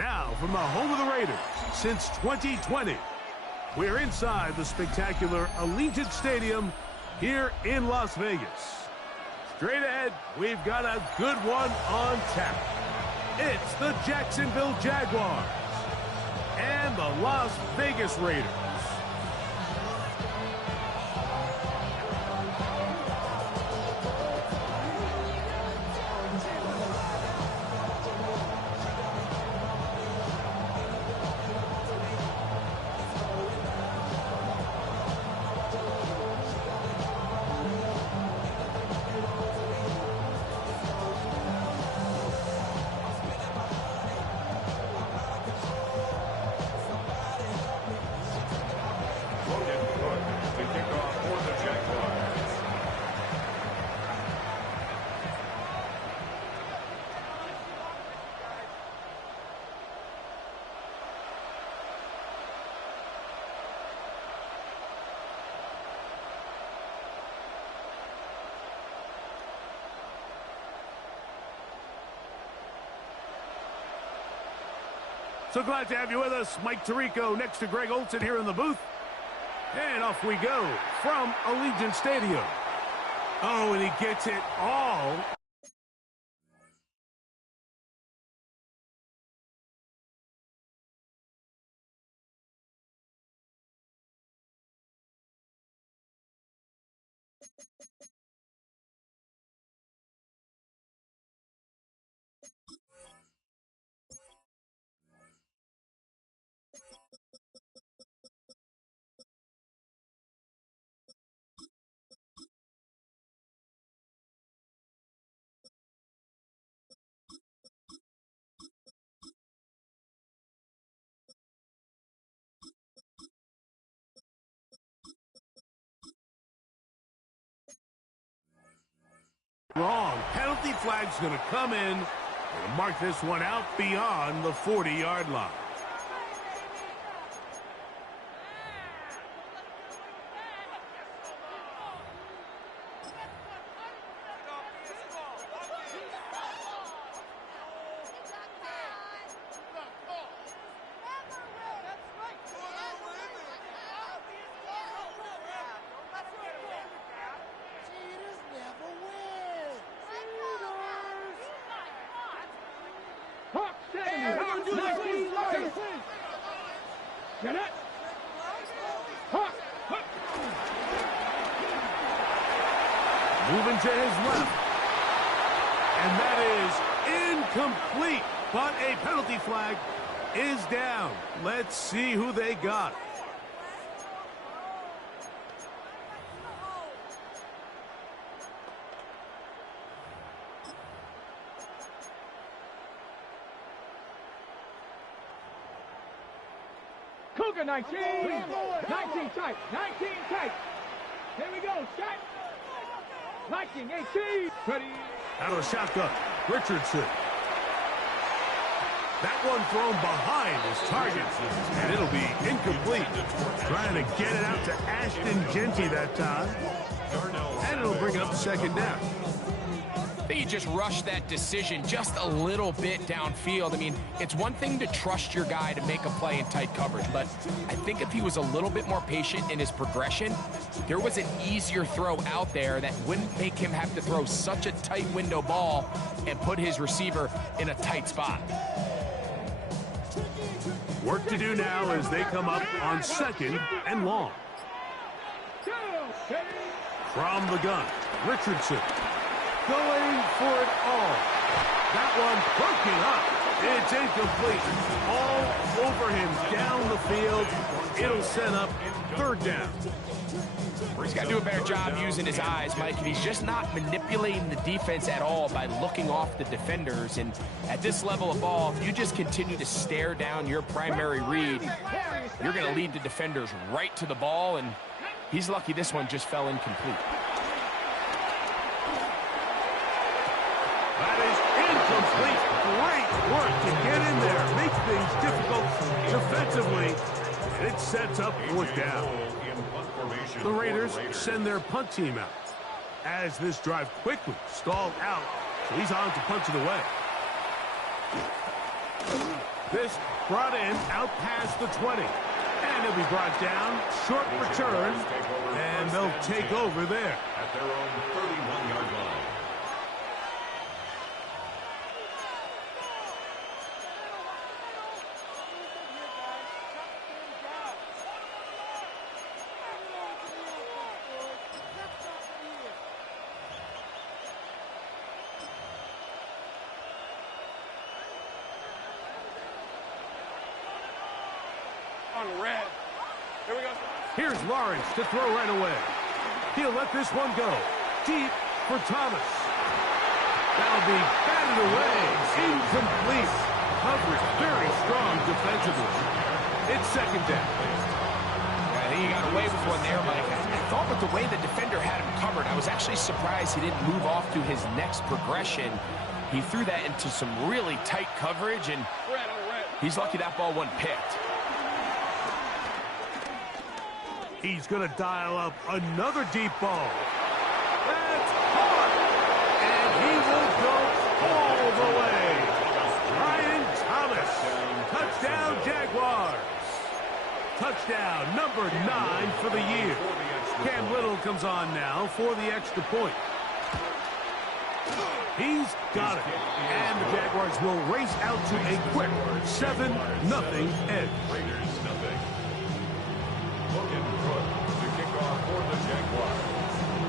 Now, from the home of the Raiders since 2020, we're inside the spectacular Allegiant Stadium here in Las Vegas. Straight ahead, we've got a good one on tap. It's the Jacksonville Jaguars and the Las Vegas Raiders. So glad to have you with us. Mike Tirico next to Greg Olsen here in the booth. And off we go from Allegiant Stadium. Oh, and he gets it all. Wrong. Penalty flag's going to come in. Going to mark this one out beyond the 40-yard line. Get it? Moving to his left. And that is incomplete. But a penalty flag is down. Let's see who they got. Cougar 19. 19 tight. 19 tight. Here we go. Shot. Viking 18. Ready. Out of the shotgun, Richardson. That one thrown behind his target, and it'll be incomplete. Trying to get it out to Ashton Genty that time. And it'll bring up second down. I think he just rushed that decision just a little bit downfield. I mean, it's one thing to trust your guy to make a play in tight coverage, but I think if he was a little bit more patient in his progression, there was an easier throw out there that wouldn't make him have to throw such a tight window ball and put his receiver in a tight spot. Work to do now as they come up on second and long. From the gun, Richardson. Going for it all. That one broken up. It's incomplete. All over him down the field. It'll set up third down. He's got to do a better job using his eyes, Mike. And he's just not manipulating the defense at all by looking off the defenders. And at this level of ball, if you just continue to stare down your primary read, you're going to lead the defenders right to the ball. And he's lucky this one just fell incomplete. That is incomplete. Great work to get in there. Make things difficult defensively. And it sets up fourth down. The Raiders send their punt team out as this drive quickly stalled out. So he's on to punch it away. This brought in out past the 20. And he'll be brought down, short return, and they'll take over there. At their own 31-yard line. Red. Here we go. Here's Lawrence to throw right away. He'll let this one go. Deep for Thomas. That'll be batted away. Incomplete. Coverage very strong defensively. It's second down. I think he got away with one there, Mike. I thought with the way the defender had him covered, I was actually surprised he didn't move off to his next progression. He threw that into some really tight coverage, and he's lucky that ball wasn't picked. He's going to dial up another deep ball. That's caught. And he will go all the way. Ryan Thomas. Touchdown, Jaguars. Touchdown number 9 for the year. Cam Little comes on now for the extra point. He's got it. And the Jaguars will race out to a quick 7-0 edge.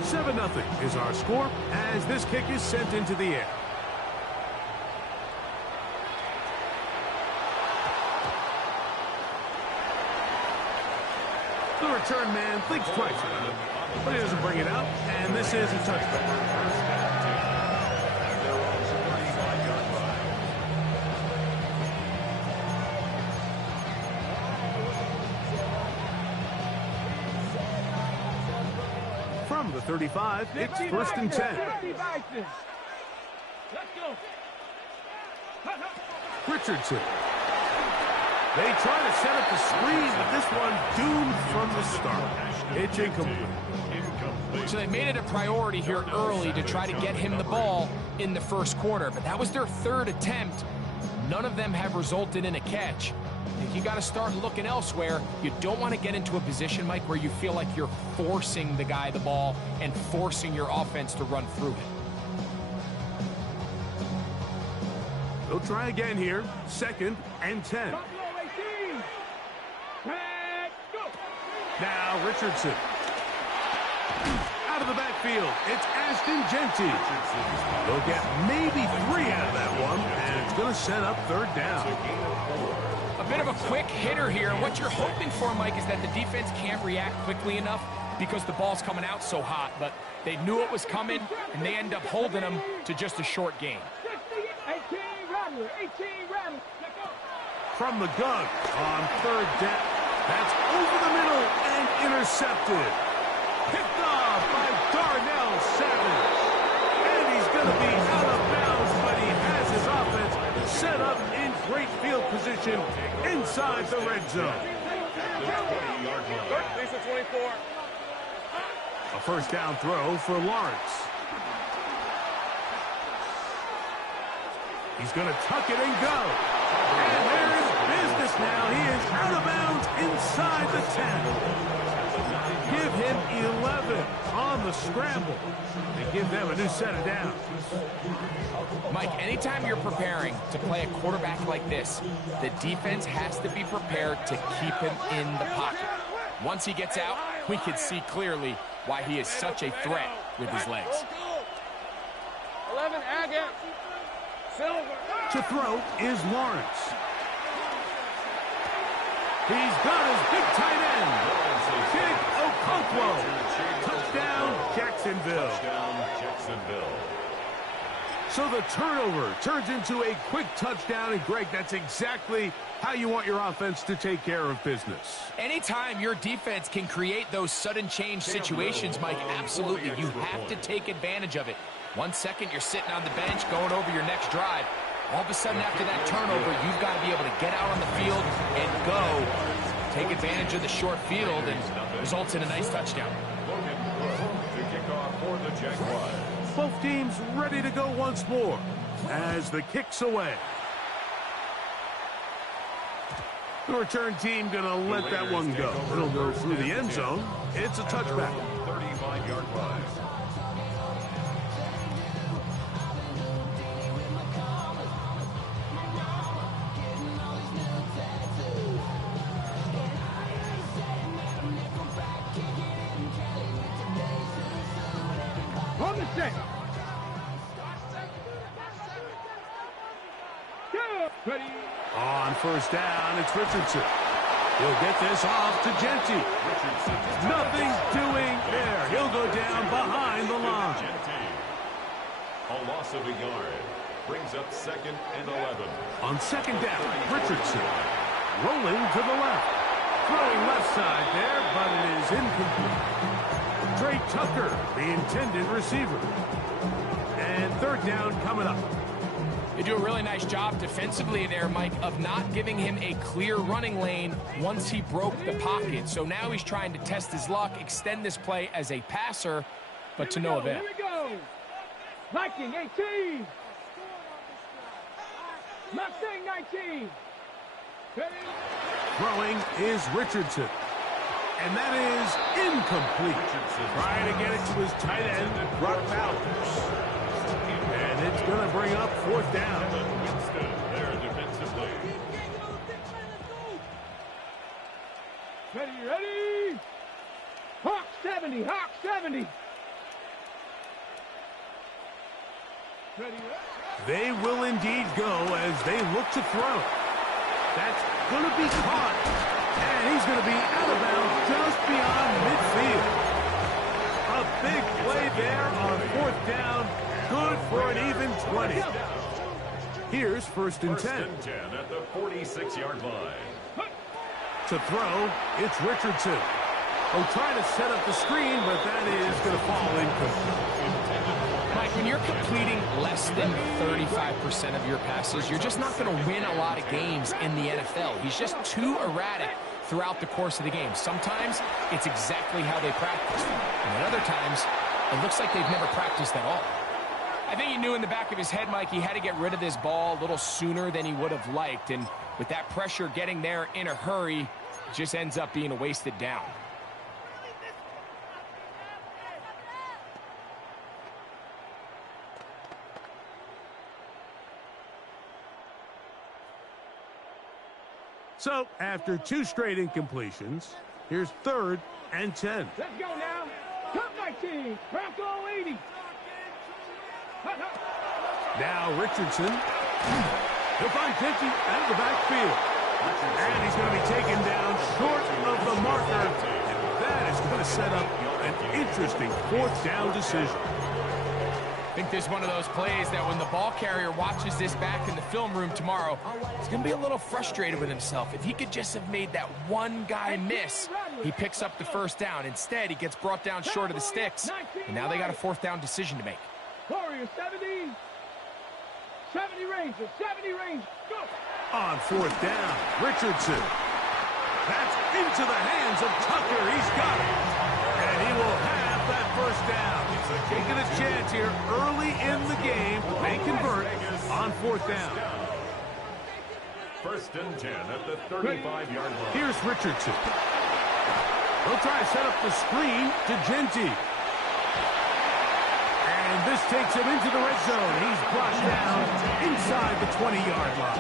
7-0 is our score as this kick is sent into the air. The return man thinks twice about it, but he doesn't bring it out, and this is a touchback. From the 35, it's first and 10. Richardson. They try to set up the screen, but this one doomed from the start. It's incomplete. So they made it a priority here early to try to get him the ball in the first quarter, but that was their third attempt. None of them have resulted in a catch. I think you got to start looking elsewhere. You don't want to get into a position, Mike, where you feel like you're forcing the guy the ball and forcing your offense to run through it. They'll try again here. Second and 10. Now Richardson. Out of the backfield, it's Ashton Genty. They'll get maybe 3 out of that one, and it's going to set up third down. A bit of a quick hitter here. What you're hoping for, Mike, is that the defense can't react quickly enough because the ball's coming out so hot, but they knew it was coming, and they end up holding them to just a short gain. 18 Rattler. From the gun on third down. That's over the middle and intercepted. Picked off by Darnell Savage. And he's going to be out of bounds, but he has his offense set up in great field position inside the red zone. Lisa 24. A first down throw for Lawrence. He's going to tuck it and go. And there is business now. He is out of bounds inside the 10. Give him 11 on the scramble and give them a new set of downs. Mike, anytime you're preparing to play a quarterback like this, the defense has to be prepared to keep him in the pocket. Once he gets out, we can see clearly why he is such a threat with his legs. 11 Agate. Silver. To throw is Lawrence. He's got his big tight end. Big Okonkwo. Touchdown, Jacksonville. So the turnover turns into a quick touchdown, and Greg, that's exactly how you want your offense to take care of business. Anytime your defense can create those sudden change situations, Mike, absolutely, you have to take advantage of it. 1 second, you're sitting on the bench going over your next drive. All of a sudden, after that turnover, you've got to be able to get out on the field and go. Take advantage of the short field, and results in a nice touchdown. To kick off for the Jaguars. Both teams ready to go once more as the kick's away. The return team going to let that one go. It'll go through the end zone. It's a touchback. 35-yard line. On the set. Ready. On first down, it's Richardson. He'll get this off to Genty. Nothing doing there. He'll go down behind the line. A loss of a yard. Brings up 2nd and 11. On second down, Richardson rolling to the left. Throwing left side there, but it is incomplete. Trey Tucker, the intended receiver. And third down coming up. They do a really nice job defensively there, Mike, of not giving him a clear running lane once he broke the pocket. So now he's trying to test his luck, extend this play as a passer, but to no avail. Here we go. Viking 18. Mustang 19. Ready. Throwing is Richardson. And that is incomplete. Trying to get it to his tight end, Brock Bowers. And it's going to bring up fourth down. Winston there defensively. Ready, ready. Hawk 70, Hawk 70. Ready, ready. They will indeed go as they look to throw. That's going to be caught. And he's going to be out of bounds just beyond midfield. A big play there on fourth down. Good for an even 20. Here's first and 10. First and 10 at the 46-yard line. To throw, it's Richardson. Oh, trying to set up the screen, but that is going to fall incomplete. Mike, when you're completing less than 35% of your passes, you're just not going to win a lot of games in the NFL. He's just too erratic throughout the course of the game. Sometimes it's exactly how they practice. And at other times, it looks like they've never practiced at all. I think he knew in the back of his head, Mike, he had to get rid of this ball a little sooner than he would have liked. And with that pressure getting there in a hurry, it just ends up being a wasted down. So, after two straight incompletions, here's third and 10. Let's go now. Top 19. Bronco 80. Now Richardson. He'll find Genty out of the backfield. And he's going to be taken down short of the marker. And that is going to set up an interesting fourth down decision. I think this is one of those plays that when the ball carrier watches this back in the film room tomorrow, he's going to be a little frustrated with himself. If he could just have made that one guy miss, he picks up the first down. Instead, he gets brought down short of the sticks, and now they got a fourth down decision to make. Warriors 70. 70 Rangers. 70 Rangers. Go. On fourth down, Richardson. That's into the hands of Tucker. He's got it. And he will have that first down. Taking a chance here early in the game. They convert on fourth down. First and 10 at the 35-yard line. Here's Richardson. He'll try to set up the screen to Genty. And this takes him into the red zone. He's brought down inside the 20-yard line.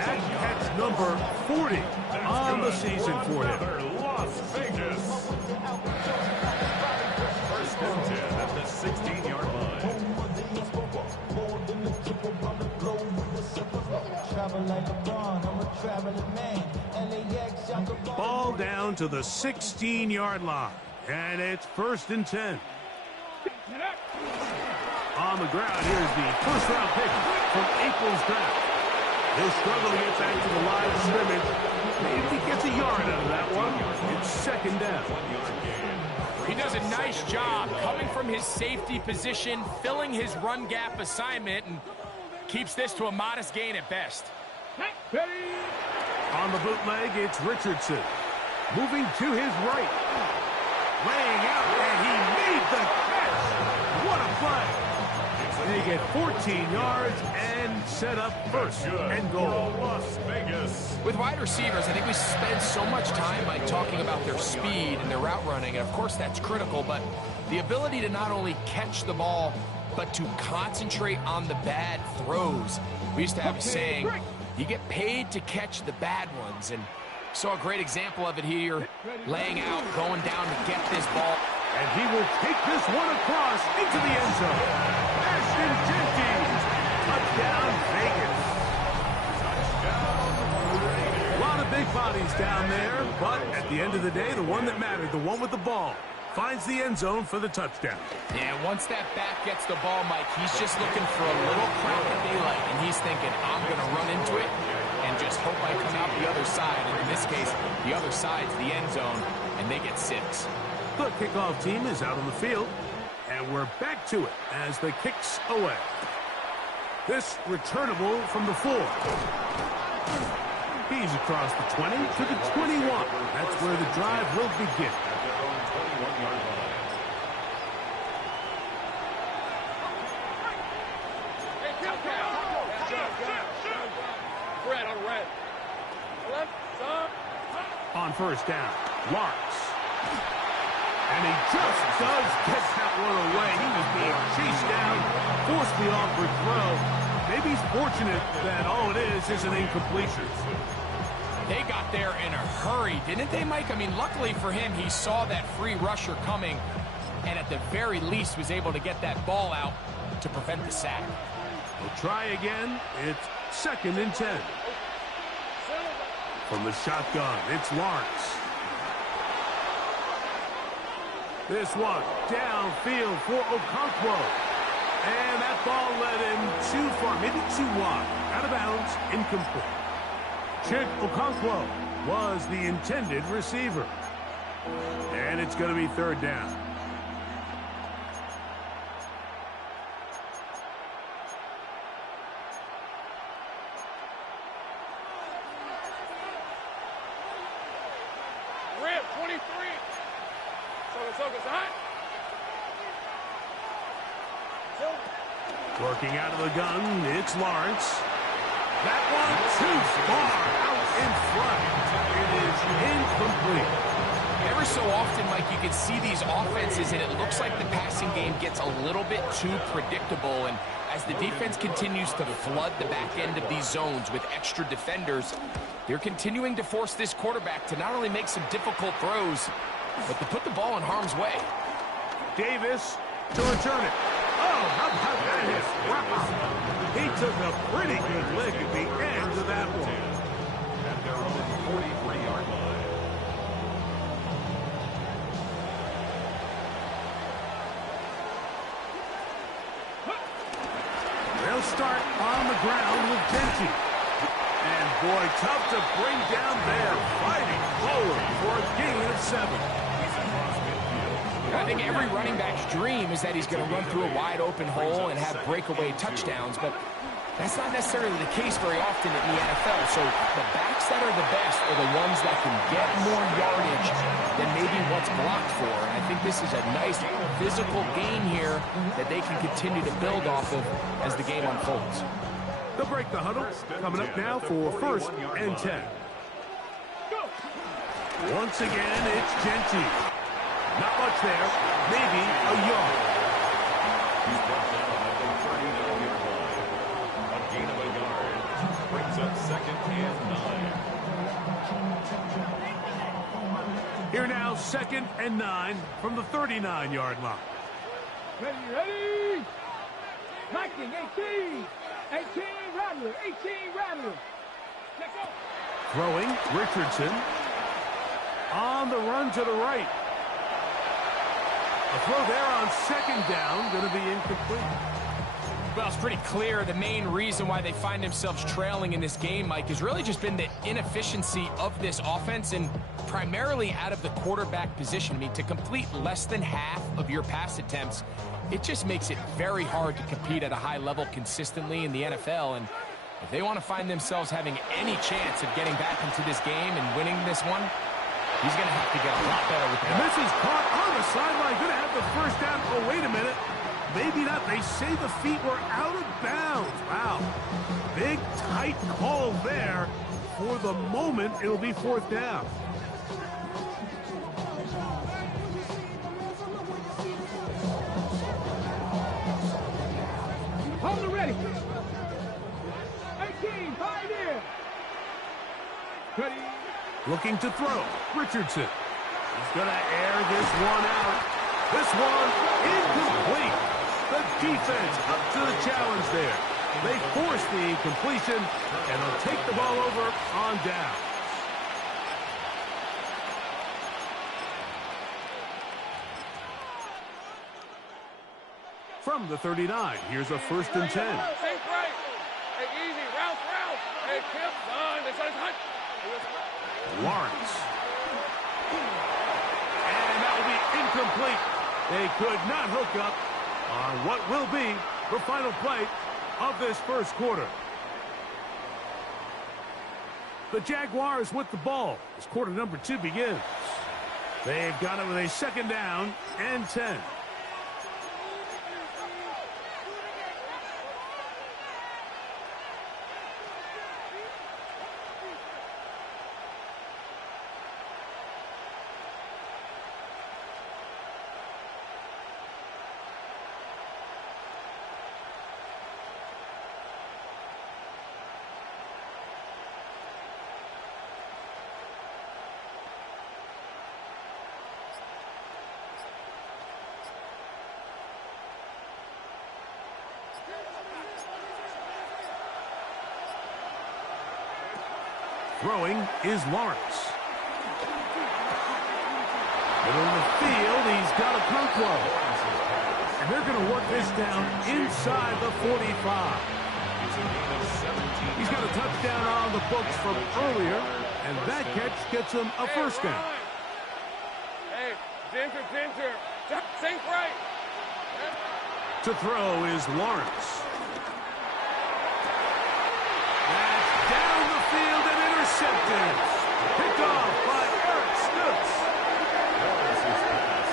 That catch number 40 on the season for him. Las Vegas. First and 10 at the 16-yard line. Ball down to the 16-yard line. And it's first and 10. On the ground, here's the first-round pick from April's draft. He'll struggle to get back to the line of scrimmage. Maybe he gets a yard out of that one. It's second down. He does a nice job coming from his safety position, filling his run gap assignment, and keeps this to a modest gain at best. On the bootleg, it's Richardson. Moving to his right. Laying out, and he made the catch. What a play. And he get 14 yards and set up first and goal. Las Vegas. With wide receivers, I think we spend so much time by talking about their speed and their route running, and of course that's critical, but the ability to not only catch the ball, but to concentrate on the bad throws. We used to have a saying, you get paid to catch the bad ones, and saw a great example of it here, laying out, going down to get this ball. And he will take this one across into the end zone. Ashton Jenkins, touchdown Vegas. A lot of big bodies down there, but at the end of the day, the one that mattered, the one with the ball, finds the end zone for the touchdown. Yeah, once that back gets the ball, Mike, he's just looking for a little crack of daylight, and he's thinking, I'm going to run into it and just hope I come out the other side. And in this case, the other side's the end zone, and they get 6. The kickoff team is out on the field, and we're back to it as the kicks away. This returnable from the 4. He's across the 20 to the 21. That's where the drive will begin. At their own 21-yard line. Red on red. Left side. On first down, Lawrence. And he just does get that one away. He was being chased down, forced the awkward throw. Maybe he's fortunate that all it is an incompletion. They got there in a hurry, didn't they, Mike? I mean, luckily for him, he saw that free rusher coming, and at the very least was able to get that ball out to prevent the sack. We'll try again. It's 2nd and 10. From the shotgun, it's Lawrence. This one downfield for Okonkwo. And that ball led him too far, maybe too wide. Out of bounds, incomplete. Chick Okonkwo was the intended receiver. And it's going to be 3rd down. Red 23. So it's hot. Working out of the gun, it's Lawrence. That one too far out in front. It is incomplete. Ever so often, Mike, you can see these offenses, and it looks like the passing game gets a little bit too predictable. And as the defense continues to flood the back end of these zones with extra defenders, they're continuing to force this quarterback to not only make some difficult throws, but to put the ball in harm's way. Davis to return it. Oh, how about that hit? Wow. He took a pretty good lick at the end of that one. At their own 43-yard line. They'll start on the ground with Genty. And boy, tough to bring down there. Fighting forward for a gain of 7. I think every running back's dream is that he's going to run through a wide-open hole and have breakaway touchdowns, but that's not necessarily the case very often in the NFL. So the backs that are the best are the ones that can get more yardage than maybe what's blocked for. And I think this is a nice physical gain here that they can continue to build off of as the game unfolds. They'll break the huddle. Coming up now for 1st and 10. Once again, it's Genty. Not much there. Maybe a yard. He's brought down at the 39-yard line. A gain of a yard. Brings up 2nd and 9. Here now, 2nd and 9 from the 39-yard line. Ready. 19, 18. 18, Rattler. 18, Rattler. Let's go. Throwing, Richardson. On the run to the right. A throw there on 2nd down, going to be incomplete. Well, it's pretty clear the main reason why they find themselves trailing in this game, Mike, has really just been the inefficiency of this offense and primarily out of the quarterback position. I mean, to complete less than half of your pass attempts, it just makes it very hard to compete at a high level consistently in the NFL. And if they want to find themselves having any chance of getting back into this game and winning this one, he's going to have to get a lot better with the ball. And this is caught on the sideline. Going to have the 1st down. Oh, wait a minute. maybe not. They say the feet were out of bounds. Wow. Big, tight call there. For the moment, it'll be 4th down. Hold it ready. 18, 5 in. Ready. Looking to throw. Richardson. He's going to air this one out. This one incomplete. The defense up to the challenge there. They force the incompletion, and they'll take the ball over on down. From the 39, here's a 1st and 10. Think right. Hey, easy. Route. Hey, Kip. It's on touch. Lawrence. And that will be incomplete. They could not hook up on what will be the final play of this first quarter. The Jaguars with the ball as quarter number 2 begins. They've got it with a 2nd down and 10. Throwing is Lawrence. Middle of the field, he's got a Conquo. And they're going to work this down inside the 45. He's got a touchdown on the books from earlier, and that catch gets him a 1st down. Hey, Ginger. Think right. To throw is Lawrence. That's down the field and intercepted. Picked off by Eric Stutz. Lawrence's pass.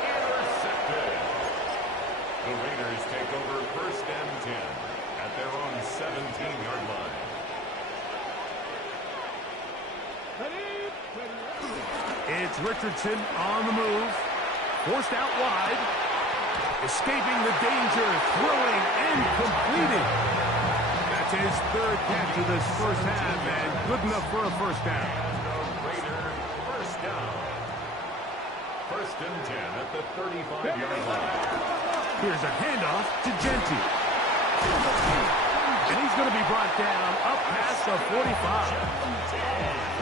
Intercepted. The Raiders take over 1st and 10 at their own 17-yard line. It's Richardson on the move. Forced out wide. Escaping the danger. Throwing and completing. That's his 3rd catch of this first half, and good enough for a 1st down. Raider 1st down. 1st and 10 at the 35-yard line. Here's a handoff to Genty. And he's going to be brought down up past the 45.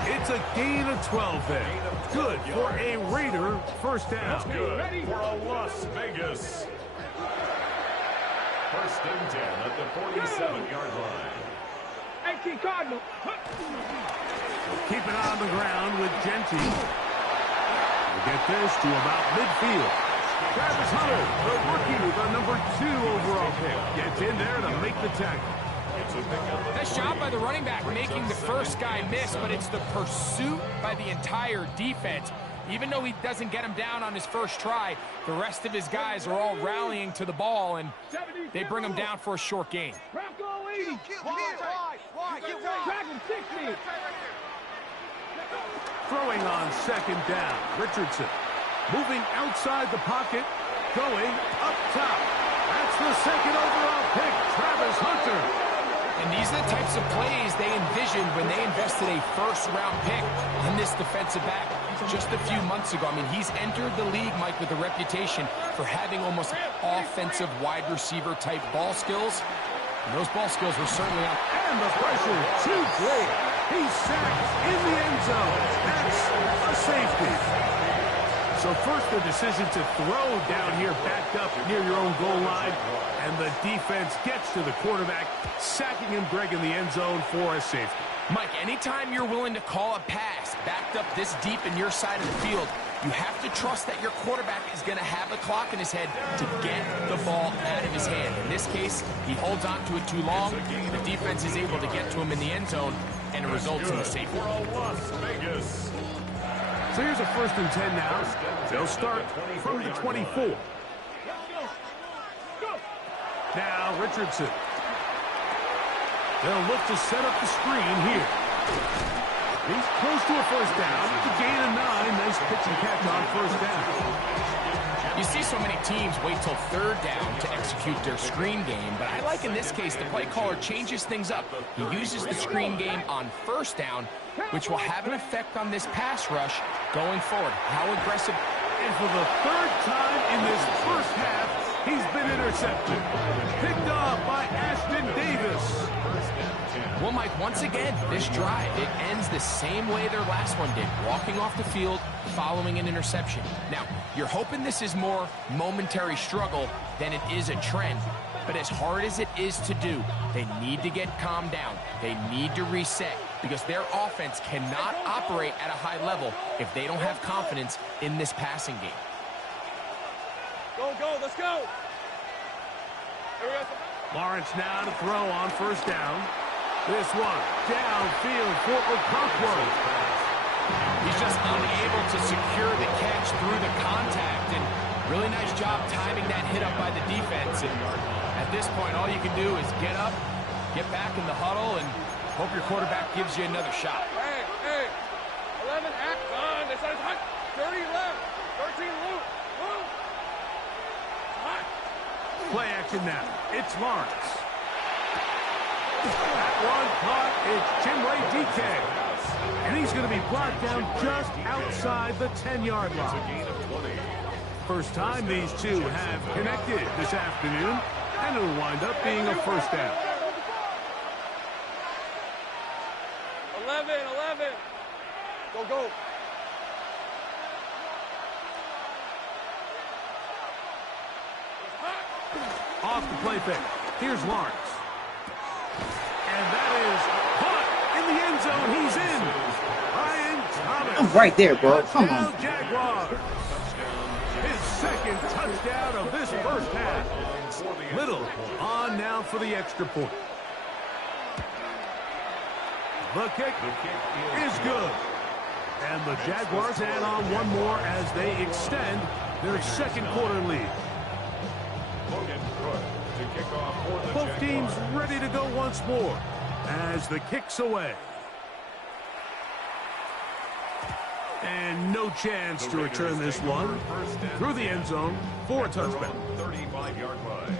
It's a gain of 12 there. Good for a Raider 1st down. Good for a Las Vegas. 1st and 10 at the 47-yard line. 18 Cardinal. Keep it on the ground with Genty. We'll get this to about midfield. Travis Hunter, the rookie, the number 2 overall pick, gets in there to make the tackle. Nice job by the running back making the first guy miss, but it's the pursuit by the entire defense. Even though he doesn't get him down on his first try, the rest of his guys are all rallying to the ball, and they bring him down for a short gain. Bronco 80. Dragon 60. Throwing on 2nd down, Richardson. Moving outside the pocket, going up top. That's the 2nd overall pick, Travis Hunter. And these are the types of plays they envisioned when they invested a 1st-round pick in this defensive back just a few months ago. I mean, he's entered the league, Mike, with a reputation for having almost offensive wide receiver type ball skills. And those ball skills were certainly on. And the pressure too great. He's sacked in the end zone. That's a safety. So first the decision to throw down here backed up near your own goal line. And the defense gets to the quarterback, sacking him, Greg, in the end zone for a safety. Mike, anytime you're willing to call a pass backed up this deep in your side of the field, you have to trust that your quarterback is going to have the clock in his head to get the ball out of his hand. In this case, he holds on to it too long. The defense is able to get to him in the end zone, and it results in the safety. So here's a 1st and 10 now. They'll start from the 24. now, Richardson. They'll look to set up the screen here. He's close to a first down. It's a gain of 9. Nice pitch and catch on first down. You see so many teams wait till third down to execute their screen game, but I like in this case the play caller changes things up. He uses the screen game on first down, which will have an effect on this pass rush going forward. How aggressive. And for the third time in this first half, he's been intercepted. Picked off by Ashton Davis. Well, Mike, once again, this drive, it ends the same way their last one did, walking off the field following an interception. Now, you're hoping this is more momentary struggle than it is a trend, but as hard as it is to do, they need to get calmed down. They need to reset because their offense cannot operate at a high level if they don't have confidence in this passing game. Go, let's go. Lawrence now to throw on first down. This one downfield for Okonkwo. He's just unable to secure the catch through the contact, and really nice job timing that hit up by the defense. And at this point, all you can do is get up, get back in the huddle, and hope your quarterback gives you another shot. Hey, 11, act on. This is hot. 30 left, 13 loop. Hot. Play action now. It's Lawrence. That one caught. It's Chinway DK. And he's going to be brought down just outside the 10-yard line. First time these two have connected this afternoon, and it'll wind up being a first down. 11. Go. Off the play fake. Here's Lawrence. And that is caught in the end zone. He's in. Ryan Thomas. I'm right there, bro. Come on. Jaguars. His second touchdown of this first half. Little on now for the extra point. The kick is good. And the Jaguars add on one more as they extend their second quarter lead. Both teams ready to go once more as the kick's away. And no chance to return this one through the end zone for a touchback. 35-yard line.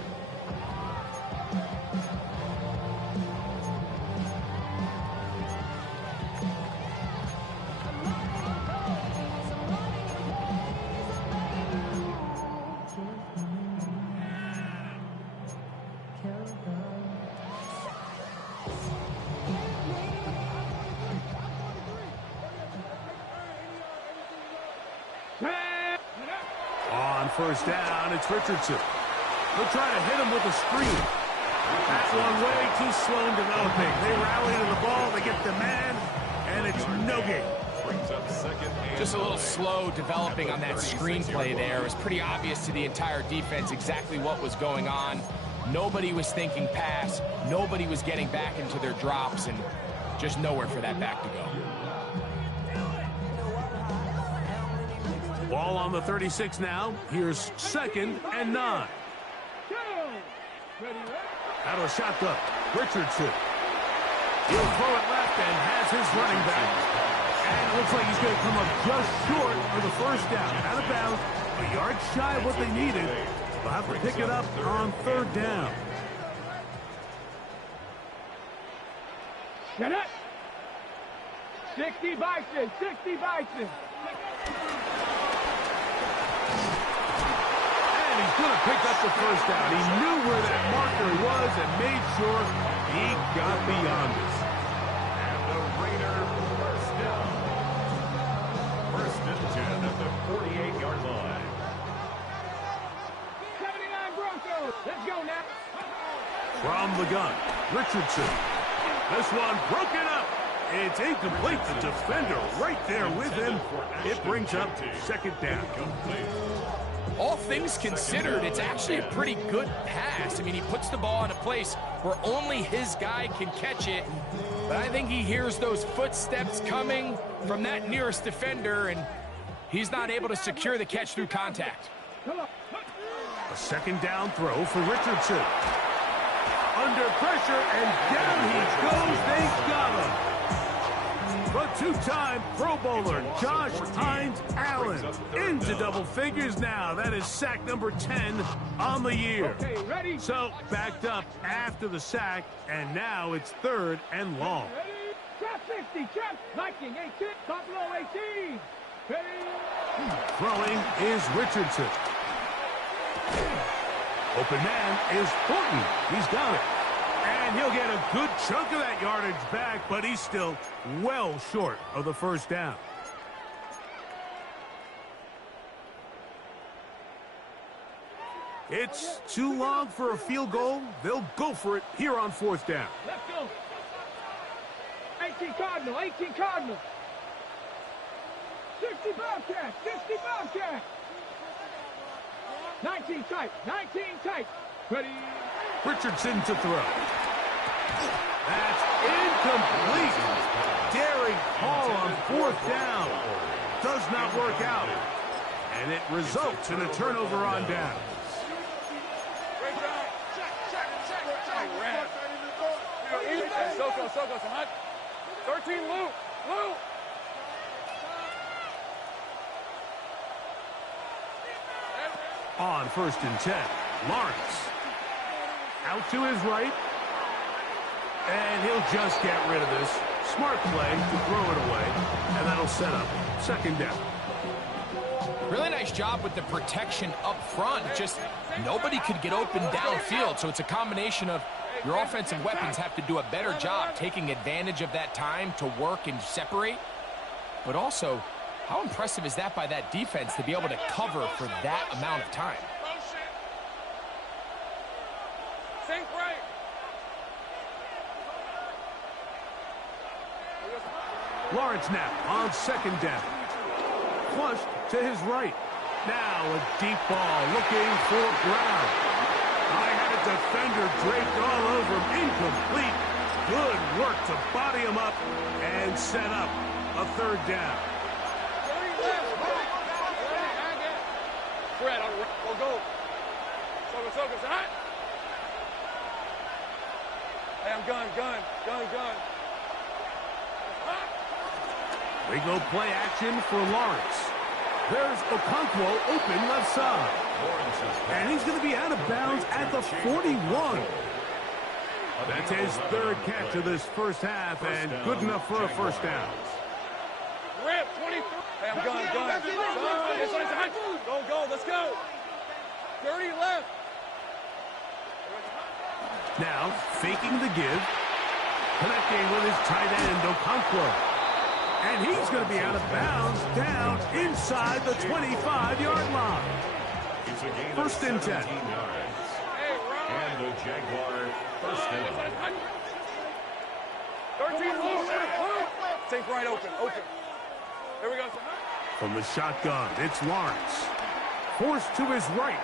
On first down, it's Richardson. They'll try to hit him with a screen. That one way too slow in developing. They rally to the ball, they get the man, and it's no gain. Just a little slow developing on that screenplay there. It was pretty obvious to the entire defense exactly what was going on. Nobody was thinking pass. Nobody was getting back into their drops, and just nowhere for that back to go. Ball on the 36 now. Here's 2nd and 9. Out of a shotgun. Richardson. He'll throw it left and has his running back. And it looks like he's going to come up just short of the first down. Out of bounds, a yard shy of what they needed. They'll have to pick it up on 3rd down. Get it. 60 Bison. He's going to pick up the first down. He knew where that marker was and made sure he got beyond it. And the Raider first down. 1st and 10 at the 48-yard line. 79 Broncos. Let's go now. From the gun, Richardson. This one broken up. It's incomplete. The defender right there with him. It brings up 2nd down. All things considered, it's actually a pretty good pass. I mean, he puts the ball in a place where only his guy can catch it. But I think he hears those footsteps coming from that nearest defender, and he's not able to secure the catch through contact. A 2nd down throw for Richardson. under pressure, and down he goes. They got him. The two-time Pro Bowler Josh Hines Allen into double figures now. That is sack number 10 on the year. Okay, ready? So backed up after the sack, and now it's 3rd and long. Ready? Trap 60, trap. Viking 18, top low 18. Ready? Throwing is Richardson. Open man is Thornton. He's got it. And he'll get a good chunk of that yardage back, but he's still well short of the first down. It's too long for a field goal. They'll go for it here on 4th down. Let's go. 18 Cardinal, 18 Cardinal. 60 Bobcat, 60 Bobcat. 19 tight, 19 tight. Ready? Richardson to throw. That's incomplete. Daring call on 4th down. Does not work out. And it results in a turnover on down. Soko, hot. 13, Lou. On 1st and 10, Lawrence. Out to his right. And he'll just get rid of this. Smart play to throw it away. And that'll set up 2nd down. Really nice job with the protection up front. Just nobody could get open downfield. So it's a combination of your offensive weapons have to do a better job taking advantage of that time to work and separate. But also, how impressive is that by that defense to be able to cover for that amount of time? Sink right. Lawrence now on 2nd down. Flushed to his right. Now a deep ball looking for ground. I had a defender draped all over him. Incomplete. Good work to body him up and set up a 3rd down. Fred, go. Soko, hot. Hey, I'm gun. We go play action for Lawrence. There's Okonkwo open left side. And he's going to be out of bounds at the 41. That's his 3rd catch of this first half, and good enough for a 1st down. Rip, 23. Hey, I'm gun. Go, let's go. 30 left. Now, faking the give. Connecting with his tight end, Okonkwo. And he's going to be out of bounds down inside the 25-yard line. 1st and 10. And the Jaguar 1st down. 13, Take right open. There we go. From the shotgun, it's Lawrence. Forced to his right.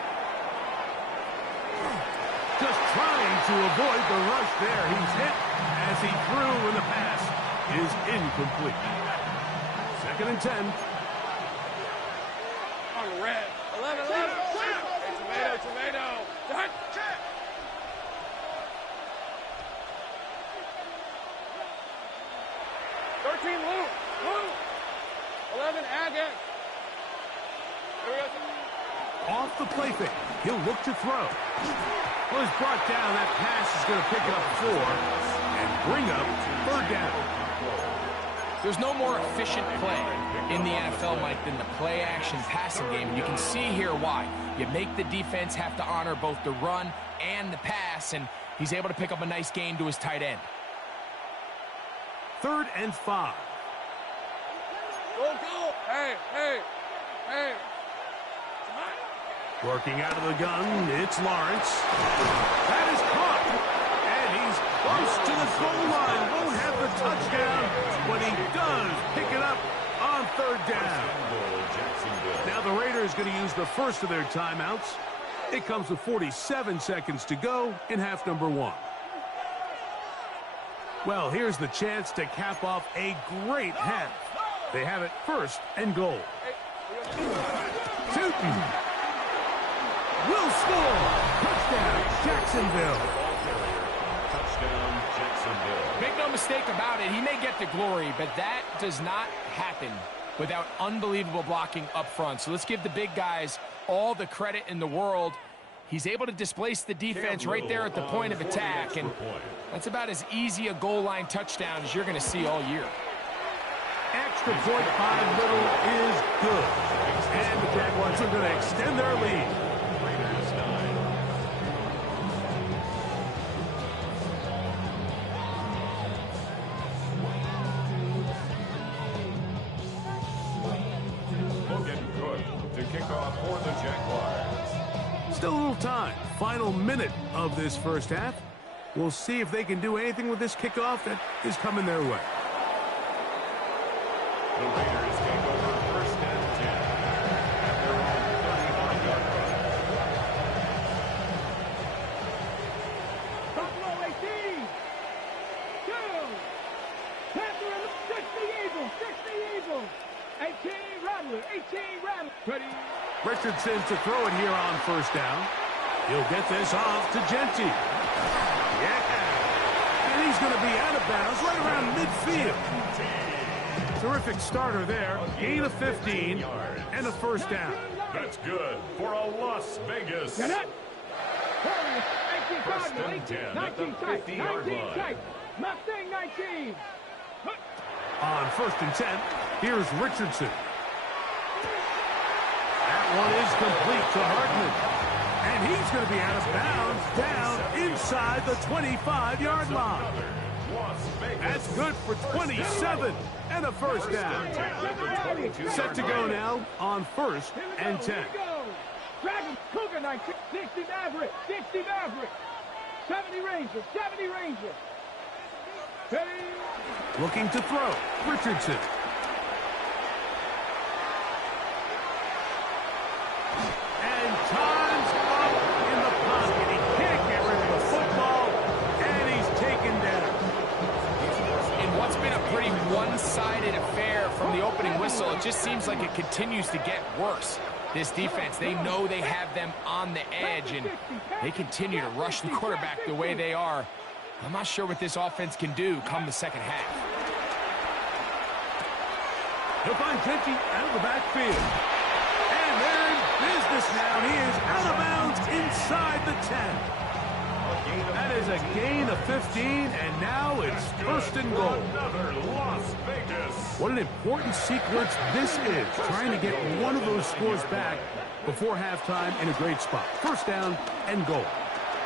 Just trying to avoid the rush there. He's hit as he threw, and the pass is incomplete. 2nd and 10. On red. 11. Hey, tomato. Hot. 13, Lou. 11, Agate. There we go. Off the play fake. He'll look to throw. Well, he's brought down. That pass is going to pick up 4 and bring up 3rd down. There's no more efficient play in the NFL, Mike, than the play-action passing game. And you can see here why. You make the defense have to honor both the run and the pass, and he's able to pick up a nice gain to his tight end. 3rd and 5. Go. Hey. Working out of the gun, it's Lawrence. That is caught. And he's close to the goal line. Won't have the touchdown, but he does pick it up on 3rd down. Now the Raiders going to use the first of their timeouts. It comes with 47 seconds to go in half number 1. Well, here's the chance to cap off a great half. They have it 1st and goal. Tootin will score. Touchdown, Jacksonville. mistake about it, he may get the glory, but that does not happen without unbelievable blocking up front. So let's give the big guys all the credit in the world. He's able to displace the defense right there at the point of attack, and that's about as easy a goal line touchdown as you're going to see all year. Extra point by Little is good. And the Jaguars are going to extend their lead. Raiders 9. Logan Cook to kick off for the Jaguars. Still a little time. Final minute of this first half. We'll see if they can do anything with this kickoff that is coming their way. The Raiders take over first and 10 at their own 31-yard line. Buffalo 18. 2. Panther 60 Eagles. 60 Eagles. 18 Rattler. 18 Rattler. Ready. Richardson to throw it here on first down. He'll get this off to Genty. Yeah. And he's going to be out of bounds right around midfield. Terrific starter there. Gain of 15 and a first down. That's good for a Las Vegas. Get it. First and 10 at the 50-yard line. Mustang 19. On first and 10, here's Richardson. That one is complete to Hartman. And he's going to be out of bounds down inside the 25-yard line. That's good for 27 and a first down. Set to go now on first and 10. Dragon, Cougar 19, 60 Maverick, 60 Maverick, 70 Ranger, 70 Ranger. Looking to throw, Richardson. And time's up in the pocket. He can't get rid of the football, and he's taken down. In what's been a pretty one-sided affair from the opening whistle, it just seems like it continues to get worse. This defense, they know they have them on the edge, and they continue to rush the quarterback the way they are. I'm not sure what this offense can do come the second half. He'll find Genty out of the backfield. And they're in business now. He is out of bounds inside the 10. That is a gain of 15, and now it's first and goal. Another Las Vegas. What an important sequence this is, trying to get one of those scores back before halftime in a great spot. First down and goal.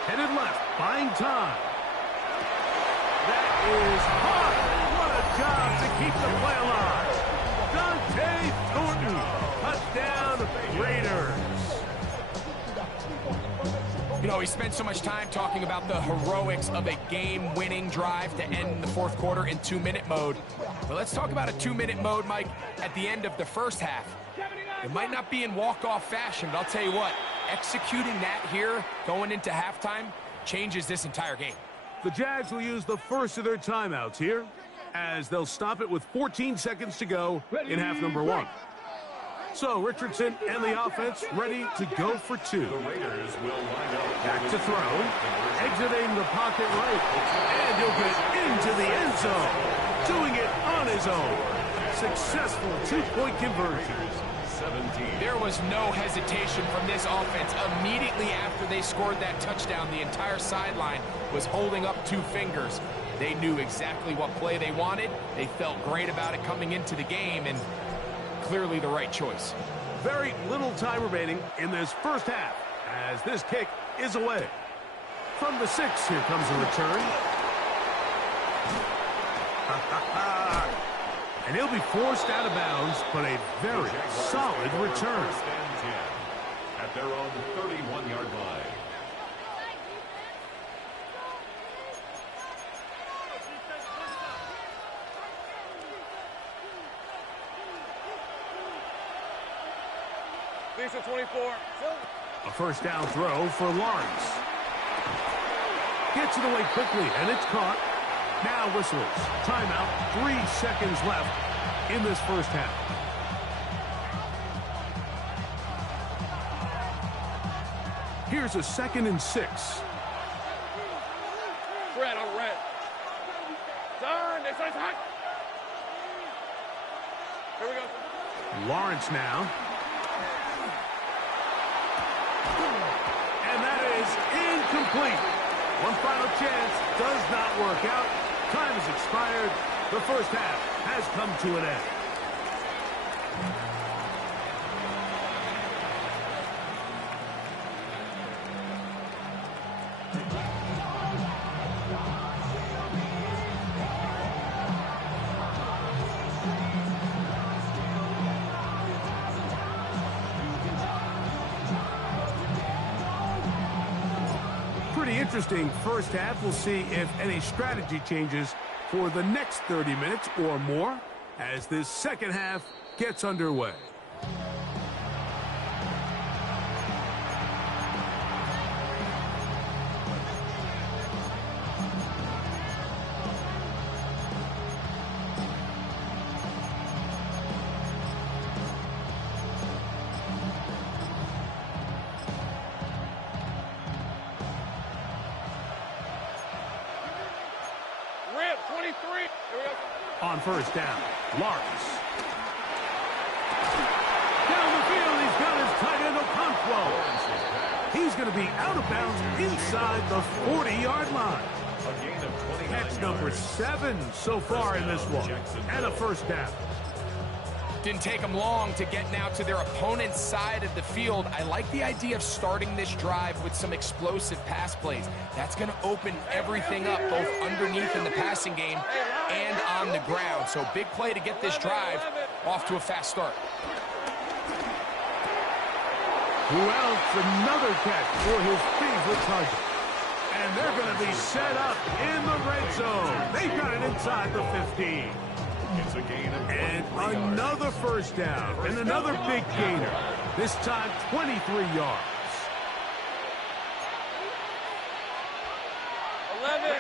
Headed left, buying time. That is hard. What a job to keep the play alive. Dante Thornton, touchdown Raiders. You know, we spent so much time talking about the heroics of a game-winning drive to end the fourth quarter in 2-minute mode. But let's talk about a 2-minute mode, Mike, at the end of the first half. It might not be in walk-off fashion, but I'll tell you what, executing that here going into halftime changes this entire game. The Jags will use the first of their timeouts here, as they'll stop it with 14 seconds to go in half number one. So Richardson and the offense ready to go for two. The Raiders will line up. Back to throw, exiting the pocket right, and he'll get into the end zone, doing it on his own. Successful two-point conversion. 17. There was no hesitation from this offense. Immediately after they scored that touchdown, the entire sideline was holding up two fingers. They knew exactly what play they wanted. They felt great about it coming into the game, and clearly the right choice. Very little time remaining in this first half, as this kick is away. From the 6, here comes a return. And he'll be forced out of bounds, but a very solid return. First and 10 at their own 31-yard line. Lisa 24. A first down throw for Lawrence. Gets it away quickly, and it's caught. Now whistles. Timeout. 3 seconds left in this first half. Here's a 2nd and 6. Red on red. Time. Lawrence now. And that is incomplete. One final chance does not work out. Time has expired. The first half has come to an end. Interesting first half. We'll see if any strategy changes for the next 30 minutes or more as this second half gets underway. On first down, Lawrence. Down the field, he's got his tight end Okonkwo. He's going to be out of bounds inside the 40-yard line. Catch number 7 so far in this one, and a first down. Didn't take them long to get now to their opponent's side of the field. I like the idea of starting this drive with some explosive pass plays. That's going to open everything up, both underneath in the passing game and on the ground. So big play to get this drive off to a fast start. Who else? Another catch for his favorite target. And they're going to be set up in the red zone. They've got it inside the 15. It's a gain of and another first down and another big gainer. This time 23 yards. 11.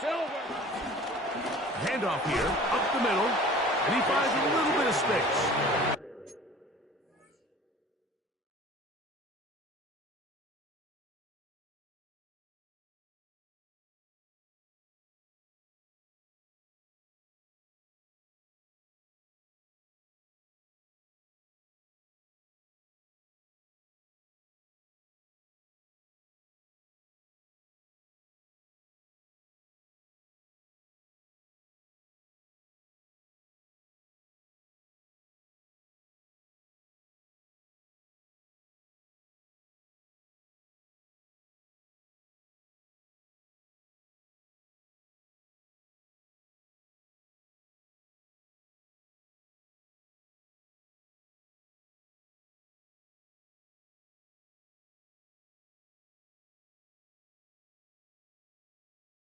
Silver. Handoff here, up the middle, and he finds a little bit of space.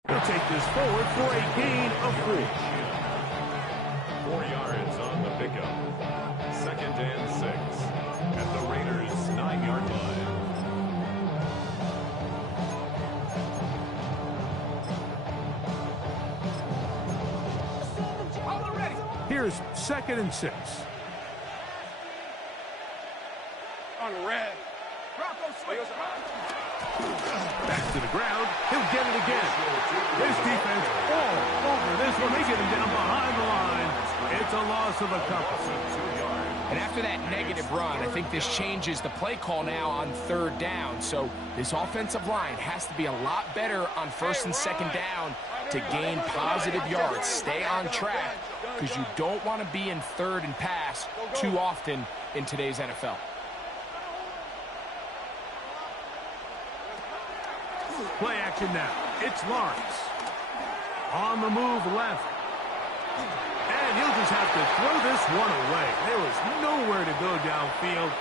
He'll take this forward for a gain of 4. 4 yards on the pickup. 2nd and 6 at the Raiders' 9-yard line. Here's 2nd and 6. On red. Back to the ground. He'll get it again. This defense all over this one. They get him down behind the line. It's a loss of a couple. And after that negative run, I think this changes the play call now on 3rd down. So this offensive line has to be a lot better on 1st and 2nd down to gain positive yards. Stay on track because you don't want to be in 3rd and pass too often in today's NFL. Play action now. It's Lawrence. On the move left. And he'll just have to throw this one away. There was nowhere to go downfield.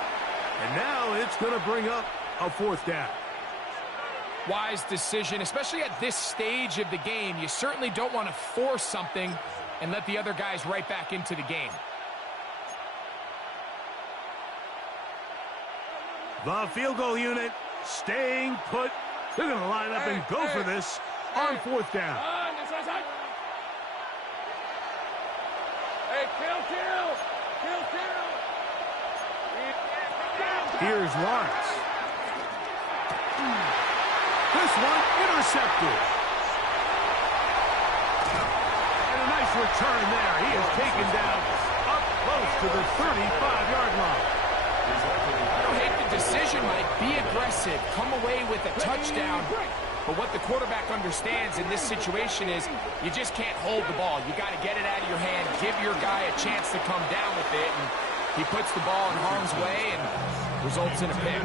And now it's going to bring up a 4th down. Wise decision, especially at this stage of the game. You certainly don't want to force something and let the other guys right back into the game. The field goal unit staying put. They're going to line up and go for this on 4th down. Kill. Here's Lawrence. This one intercepted. And a nice Nice return there. He is taken down up close to the 35-yard line. I don't hate the decision, Mike. Be aggressive. Come away with a touchdown. But what the quarterback understands in this situation is you just can't hold the ball. You got to get it out of your hand, give your guy a chance to come down with it, and he puts the ball in harm's way and results in a pick.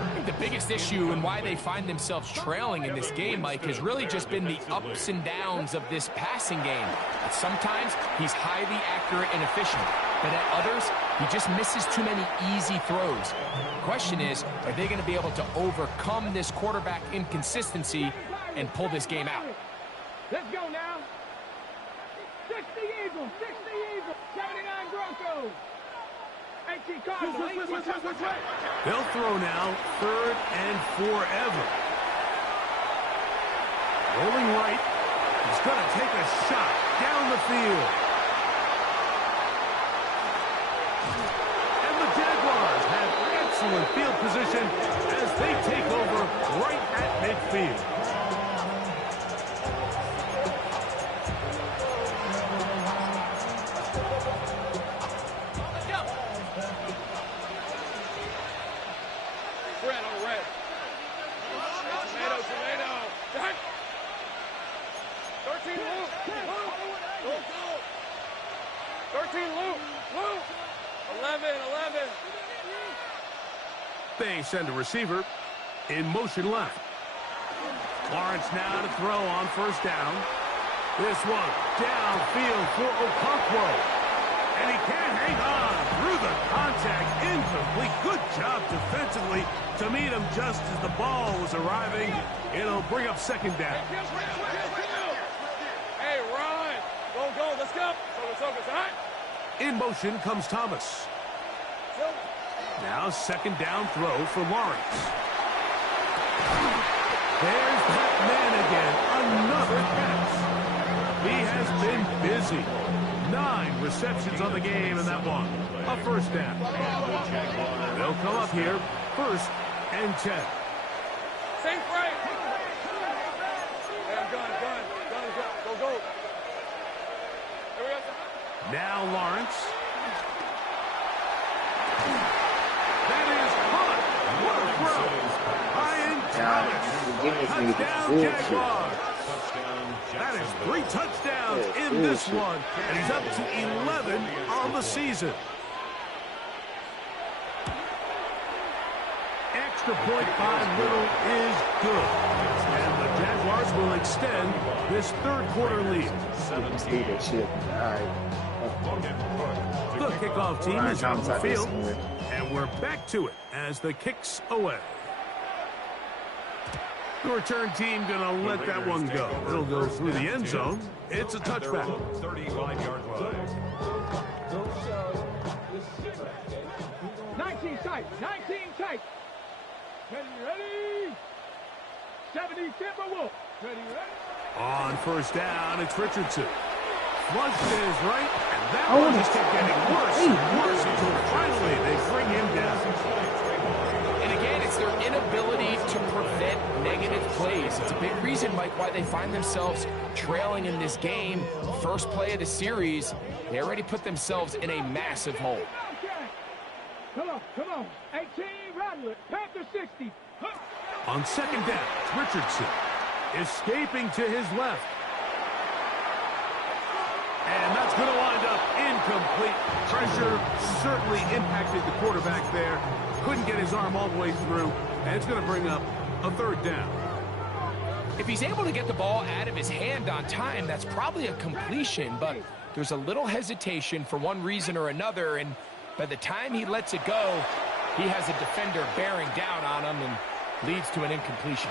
I think the biggest issue and why they find themselves trailing in this game, Mike, has really just been the ups and downs of this passing game. Sometimes he's highly accurate and efficient, but at others, he just misses too many easy throws. The question is, are they going to be able to overcome this quarterback inconsistency and pull this game out? Let's go now. 60 Eagles, 60 Eagles, 79 Broncos. 18 Cardinals. They'll throw now, 3rd and forever. Rolling right. He's going to take a shot down the field. And the Jaguars have excellent field position as they take over right at midfield. Red on red. Tomato. 13 Luke. 13 Luke. 11. They send a receiver in motion left. Lawrence now to throw on 1st down. This one downfield for Okonkwo. And he can't hang on through the contact. Incomplete. Good job defensively to meet him just as the ball was arriving. It'll bring up 2nd down. Hey, Ron. Go. Let's go. Focus, all right? In motion comes Thomas. Now 2nd down throw for Lawrence. There's that man again. Another catch. He has been busy. 9 receptions on the game in that one. A 1st down. They'll come up here, 1st and 10. Same frame. Gun. Go. Here we go. Now Lawrence. That is caught. What a throw. Ryan Thomas. Touchdown, Jaguars. That is 3 touchdowns in this one, and he's up to 11 on the season. Extra point by Little is good, and the Jaguars will extend this 3rd quarter lead. The kickoff team is on the field, and we're back to it as the kick's away. The return team going to let that one go. It'll go through the end zone. It's a touchback. 35-yard line. 19 tight. Ready? 70 Timberwolves. Ready? On 1st down, it's Richardson. Flushed to his right, and that one just kept getting worse and worse until finally they bring him down. And again, it's their inability to prevent negative plays. It's a big reason, Mike, why they find themselves trailing in this game. First play of the series, they already put themselves in a massive hole. Come on. 18, rattle it. Panther 60. On 2nd down, it's Richardson. Escaping to his left. And that's going to wind up incomplete. Pressure certainly impacted the quarterback there. Couldn't get his arm all the way through. And it's going to bring up a 3rd down. If he's able to get the ball out of his hand on time, that's probably a completion, but there's a little hesitation for one reason or another, and by the time he lets it go, he has a defender bearing down on him and leads to an incompletion.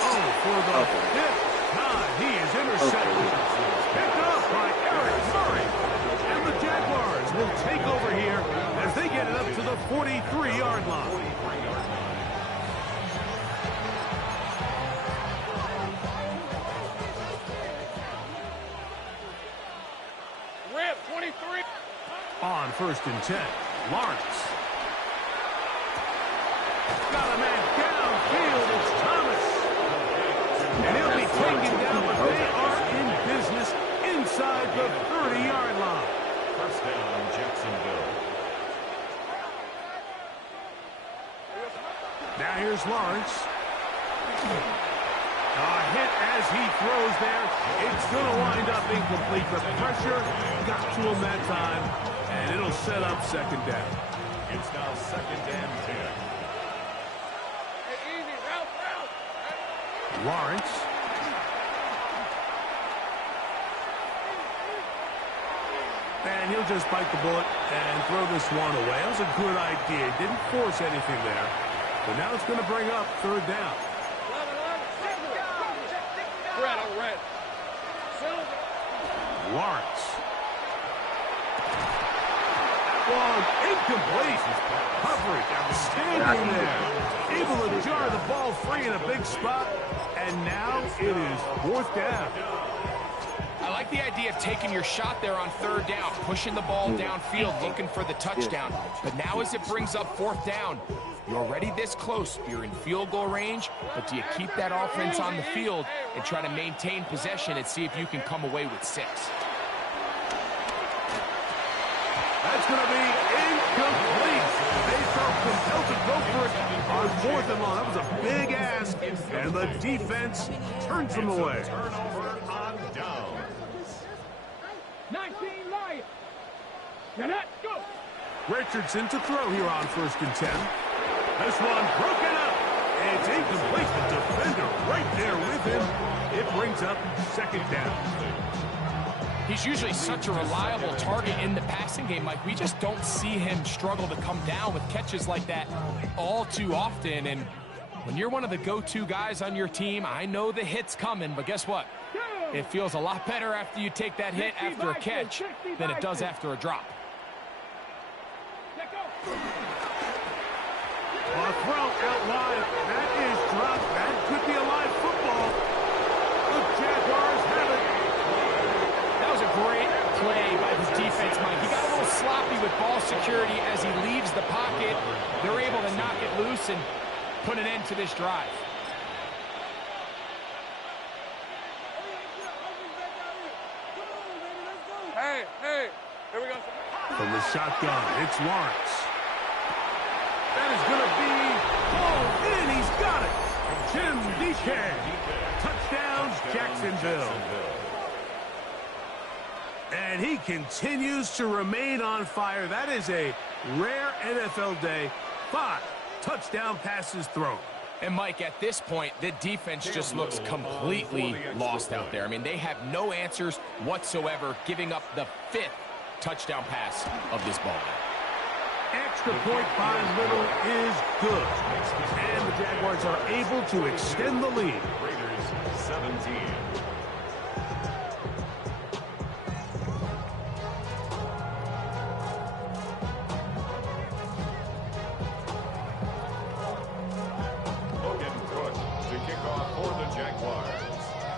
Oh, for the 5th time, he is intercepted. Picked up by Eric Murray. And the Jaguars will take over here as they get it up to the 43-yard line. Rip, 23. On 1st and 10, Lawrence. Got a man downfield. It's Thomas. And he'll be taken down, but they are in inside the 30-yard line. First down, Jacksonville. Now here's Lawrence. A hit as he throws there. It's going to wind up incomplete. The pressure got to him that time, and it'll set up second down. It's now second and 10. Lawrence. And he'll just bite the bullet and throw this one away. That was a good idea. Didn't force anything there. But now it's going to bring up third down. Lawrence. One incomplete. Coverage outstanding there. Able to jar the ball free in a big spot. And now it is fourth down. I like the idea of taking your shot there on third down, pushing the ball downfield, looking for the touchdown. But now as it brings up fourth down, you're already this close. You're in field goal range, but do you keep that offense on the field and try to maintain possession and see if you can come away with 6? That's going to be incomplete. They felt compelled to go for it on fourth and long. That was a big ask, and the defense turns them away. Turnover on downs. 19 Lions. Let's go. Richardson to throw here on first and 10. This one broken up. It's incomplete. The defender right there with him. It brings up second down. He's usually such a reliable target in the passing game, Mike. We just don't see him struggle to come down with catches like that all too often. And when you're one of the go-to guys on your team, I know the hit's coming, but guess what? It feels a lot better after you take that hit after a catch than it does after a drop. A throw out wide. That is dropped. That could be a live football. The Jaguars have it. That was a great play by the defense, Mike. He got a little sloppy with ball security as he leaves the pocket. They're able to knock it loose and put an end to this drive. Hey, here we go. From the shotgun, it's Lawrence. That is going to be pulled in. He's got it. Jim DK. Touchdowns, Jacksonville. And he continues to remain on fire. That is a rare NFL day. 5 touchdown passes thrown. And, Mike, at this point, the defense just looks completely lost out there. I mean, they have no answers whatsoever, giving up the 5th touchdown pass of this ball. Extra point by Little is good. And the Jaguars are able to extend the lead. Raiders 17.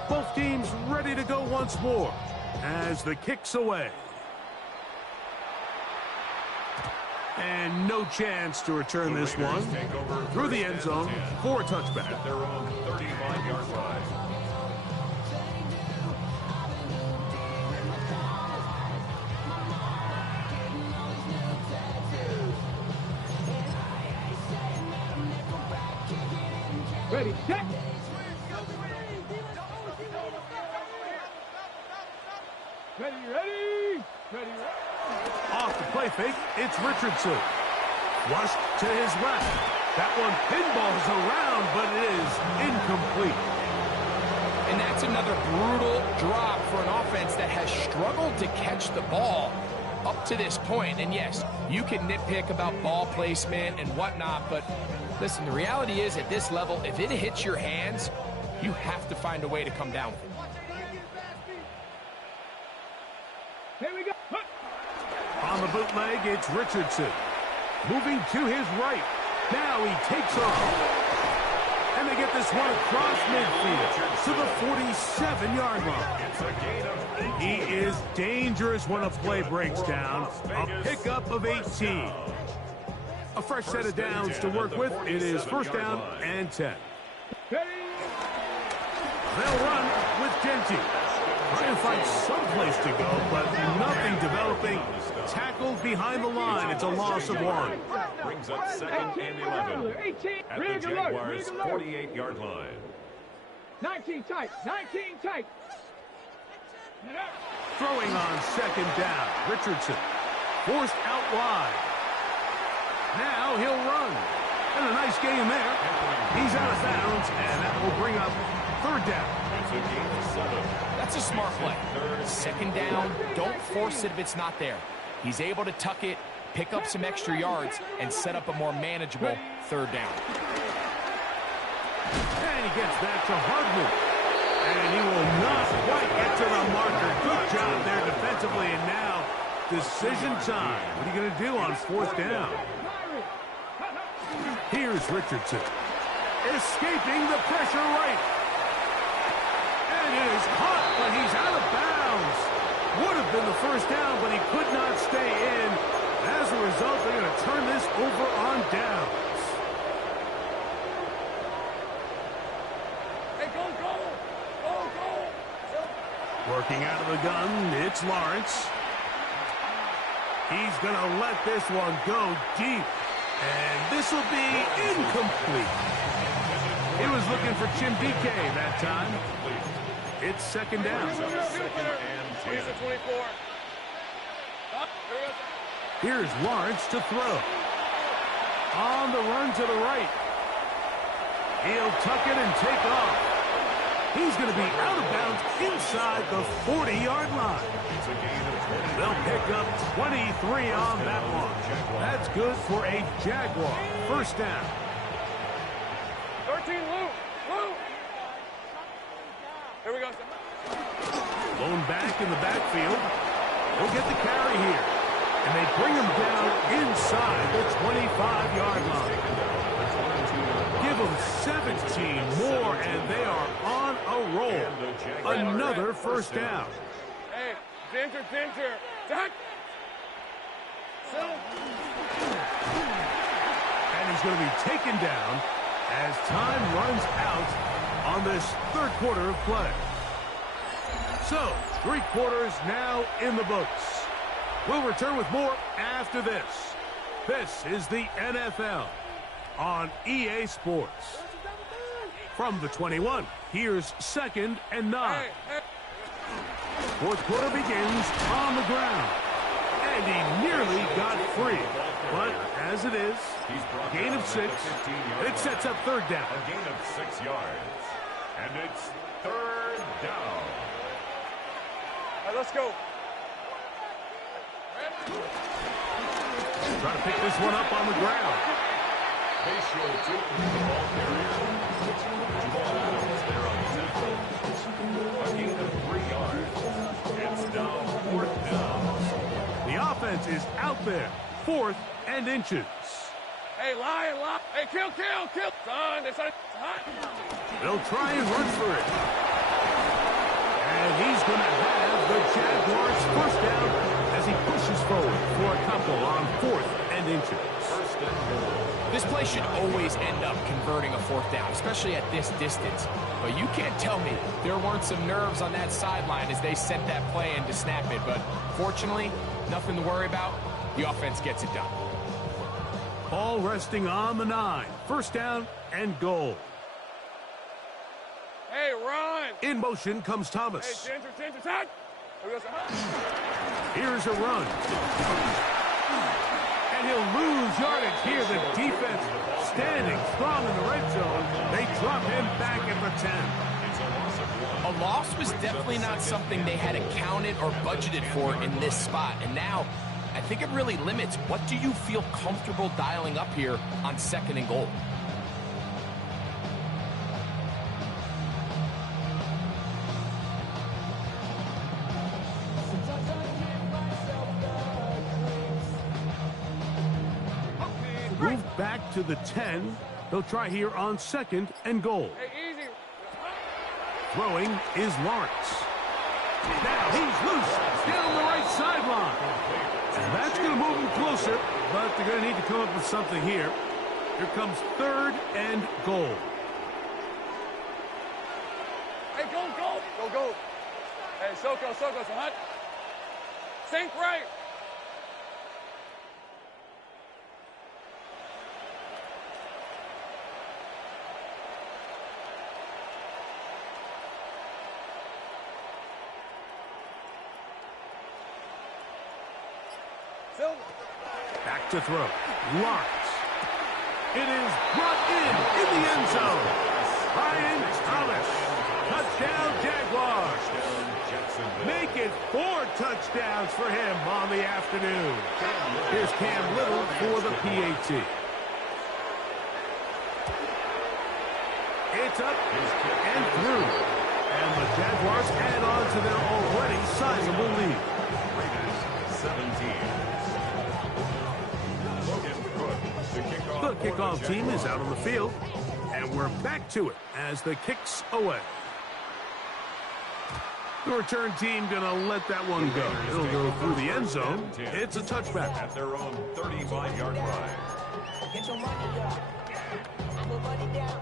Both teams ready to go once more as the kick's away. And no chance to return this one through the end zone for a touchback. At their own 35-yard line. Ready, set. Ready. Off the play fake, it's Richardson. Rushed to his left. That one pinballs around, but it is incomplete. And that's another brutal drop for an offense that has struggled to catch the ball up to this point. And yes, you can nitpick about ball placement and whatnot, but listen, the reality is at this level, if it hits your hands, you have to find a way to come down with it. Here we go. On the bootleg, it's Richardson. Moving to his right. Now he takes off. And they get this one across midfield to the 47-yard line. It's a gain of 18. He is dangerous when a play breaks down. A pickup of 18. A fresh set of downs to work with. It is first down and 10. Ready. They'll run with Genty. Trying to find some place to go, but nothing developing. Tackled behind the line. It's a loss of 1. Brings up 2nd and 11 at the Jaguars' 48-yard line. 19 tight, 19 tight. Throwing on 2nd down. Richardson forced out wide. Now he'll run. And a nice game there. He's out of bounds, and that will bring up 3rd down. It's a gain of 7. That's a smart play. 2nd down, don't force it if it's not there. He's able to tuck it, pick up some extra yards, and set up a more manageable 3rd down. And he gets back to Hardman. And he will not quite get to the marker. Good job there defensively, and now decision time. What are you going to do on 4th down? Here's Richardson. Escaping the pressure right. And it is caught, but he's out of bounds. Would have been the 1st down, but he could not stay in. As a result, they're going to turn this over on downs. Hey, go, go! Go, go! Working out of the gun, it's Lawrence. He's going to let this one go deep. And this will be incomplete. He was looking for Chimbike that time. It's 2nd down. 2nd and 10. Here's Lawrence to throw. On the run to the right. He'll tuck it and take off. He's going to be out of bounds inside the 40-yard line. It's a gain of 20. They'll pick up 23 on that one. That's good for a Jaguar. 1st down. 13, Lou! Lou! Here we go. Lone back in the backfield. He'll get the carry here. And they bring him down inside the 25-yard line. Give them 17 more, and they are on a roll. Another 1st down. Hey, Ginger. Duck! And he's going to be taken down as time runs out on this 3rd quarter of play. So, 3 quarters now in the books. We'll return with more after this. This is the NFL on EA Sports. From the 21, here's 2nd and 9. 4th quarter begins on the ground. And he nearly got free. But as it is, gain of 6. It sets up 3rd down. A gain of 6 yards. And it's 3rd down. All right, let's go. Trying to pick this one up on the ground. They show 2 the ball carrier. Jamal Adams there on the tackle. A gain of 3 yards. It's down 4th down. The offense is out there. 4th and inches. Hey, lion. Hey, kill. Son, it's hot. They'll try and run for it. And he's going to have the Jaguars 1st down as he pushes forward for a couple on 4th and inches. 1st and goal. This play should always end up converting a 4th down, especially at this distance. But you can't tell me there weren't some nerves on that sideline as they sent that play in to snap it. But fortunately, nothing to worry about. The offense gets it done. Ball resting on the 9. 1st down and goal. Hey, run. In motion comes Thomas. Hey, Ginger, touch. Here's a run. And he'll lose yardage here. The defense standing strong in the red zone. They drop him back at the 10. A loss was definitely not something they had accounted or budgeted for in this spot. And now, I think it really limits what do you feel comfortable dialing up here on 2nd and goal. Move back to the 10. They'll try here on 2nd and goal. Hey, easy. Throwing is Lawrence. Now he's loose down the right sideline. And that's going to move him closer, but they're going to need to come up with something here. Here comes 3rd and goal. Hey, go. Hey, Soko, so hot. Sink right. Back to throw. Lawrence. It is brought in the end zone. Ryan Thomas. Touchdown, Jaguars. Make it 4 touchdowns for him on the afternoon. Here's Cam Little for the PAT. It's up and through. And the Jaguars add on to their already sizable lead. Raiders 17. The kickoff team is out on the field, and we're back to it as the kick's away. The return team gonna let that one go. It'll go through the end zone. It's a touchback. At their own 35-yard line. Get your money up. I put money down.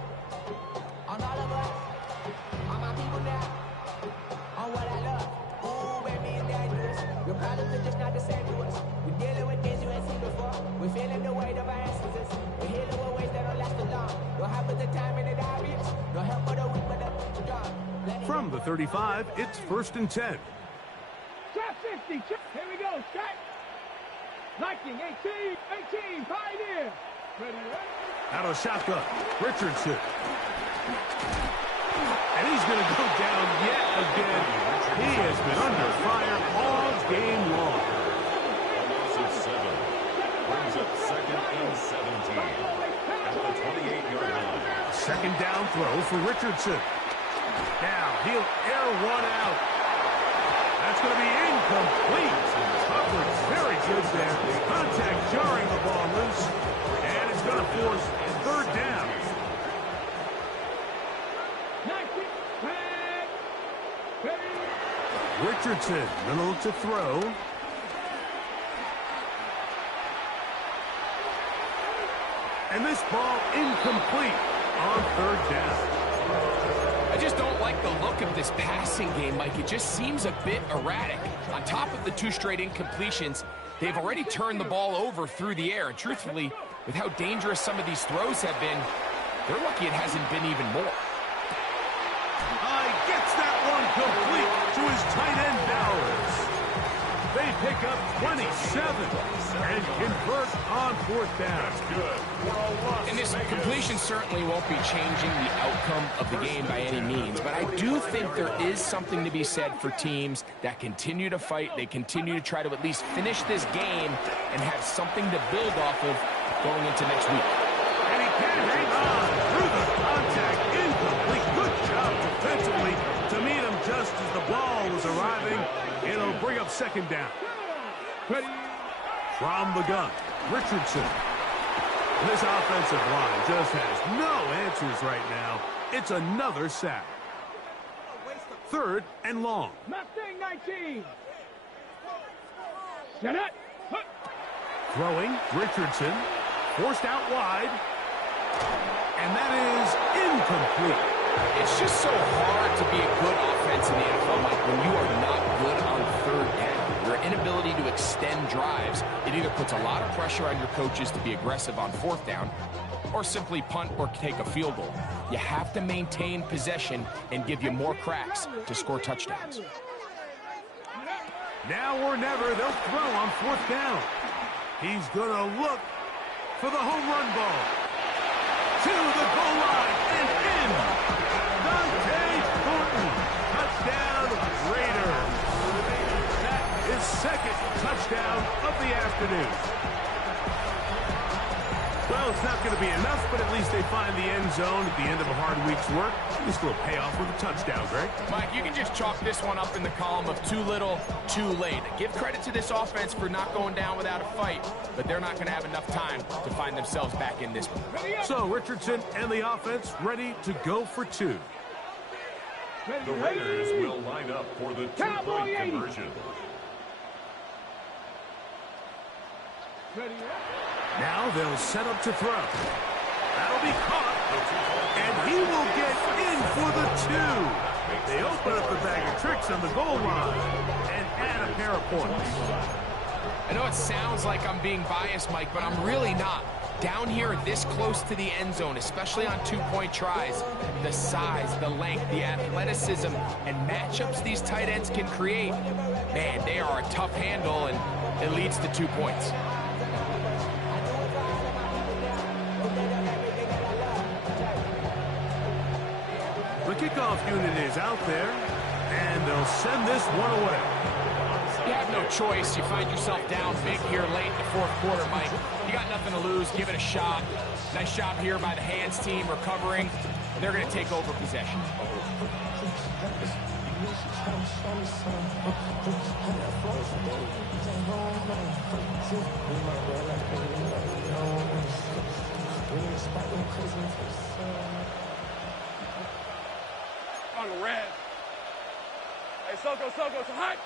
On all of us. On my people now. On what I love. Ooh, baby, it's dangerous. Your problems are just not the same to us. We're dealing with things you ain't seen before. We're feeling the weight of our ancestors. We're healing with ways that don't last too long. Don't have the time and the obvious. No help for the weak, but the strong. From the 35, it's 1st and 10. Trap 50. Here we go. Shot. Liking 18. Pioneer. Ready. Out of shotgun, Richardson. And he's going to go down yet again. He has been under fire all game long. Loss of 7. Brings up 2nd and 17. At the 28-yard line. Second down throw for Richardson. Now he'll air one out. That's going to be incomplete. Coverage very good there. Contact jarring the ball loose. And it's going to force 3rd down. 19. Ready. Richardson, middle to throw. And this ball incomplete on 3rd down. I just don't like the look of this passing game, Mike. It just seems a bit erratic. On top of the 2 straight incompletions, they've already turned the ball over through the air. And truthfully, with how dangerous some of these throws have been, they're lucky it hasn't been even more. Gets that one complete to his tight end Bowers. They pick up 27 and convert on 4th down. That's good. And this completion certainly won't be changing the outcome of the game by any means, but I do think there is something to be said for teams that continue to fight. They continue to try to at least finish this game and have something to build off of going into next week. And he can hang on through the contact. Incomplete. Good job defensively to meet him just as the ball was arriving. It'll bring up 2nd down. Ready. From the gun, Richardson. This offensive line just has no answers right now. It's another sack. 3rd and long. Mustang 19. Set it. Throwing, Richardson. Forced out wide. And that is incomplete. It's just so hard to be a good offense in the NFL, Mike, when you are not good on 3rd down. Your inability to extend drives, it either puts a lot of pressure on your coaches to be aggressive on 4th down or simply punt or take a field goal. You have to maintain possession and give you more cracks to score touchdowns. Now or never, they'll throw on 4th down. He's going to look for the home run ball. To the goal line and in. Dante Thornton. Touchdown, Raiders. That is 2nd touchdown of the afternoon. Well, it's not going to be enough, but at least they find the end zone at the end of a hard week's work. This will pay off with a touchdown, Greg. Mike, you can just chalk this one up in the column of too little, too late. Give credit to this offense for not going down without a fight, but they're not going to have enough time to find themselves back in this one. So Richardson and the offense ready to go for 2. The Raiders will line up for the 2-point conversion. Now they'll set up to throw. That'll be caught. And he will get in for the 2. They open up the bag of tricks on the goal line and add a pair of points. I know it sounds like I'm being biased, Mike, but I'm really not. Down here this close to the end zone, especially on two-point tries, the size, the length, the athleticism, and matchups these tight ends can create, man, they are a tough handle, and it leads to 2 points. The kickoff unit is out there, and they'll send this one away. You have no choice. You find yourself down big here late in the fourth quarter, Mike. You got nothing to lose. Give it a shot. Nice job here by the hands team recovering. They're going to take over possession. On the red. Hey, Soko, so hot.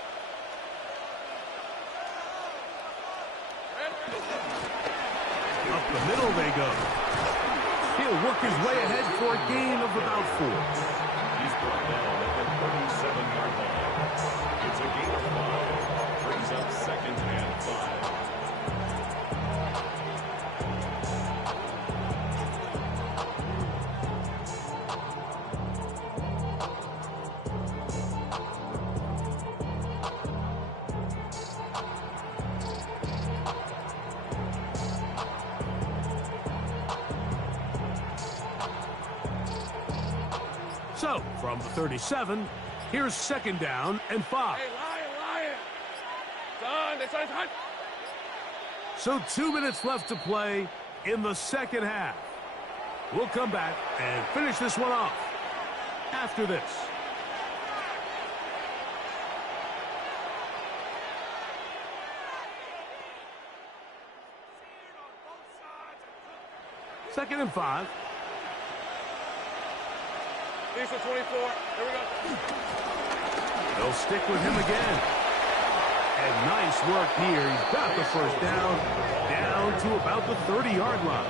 Up the middle they go. He'll work his way ahead for a gain of about 4. He's brought down at the 37-yard line. It's a gain of 5. Brings up 2nd and 5. So, from the 37, here's 2nd down and 5. Hey, Lion. Son, this one's hot. So 2 minutes left to play in the second half. We'll come back and finish this one off after this. Second and 5. These are 24. Here we go. They'll stick with him again. And nice work here. He's got the first down to about the 30-yard line.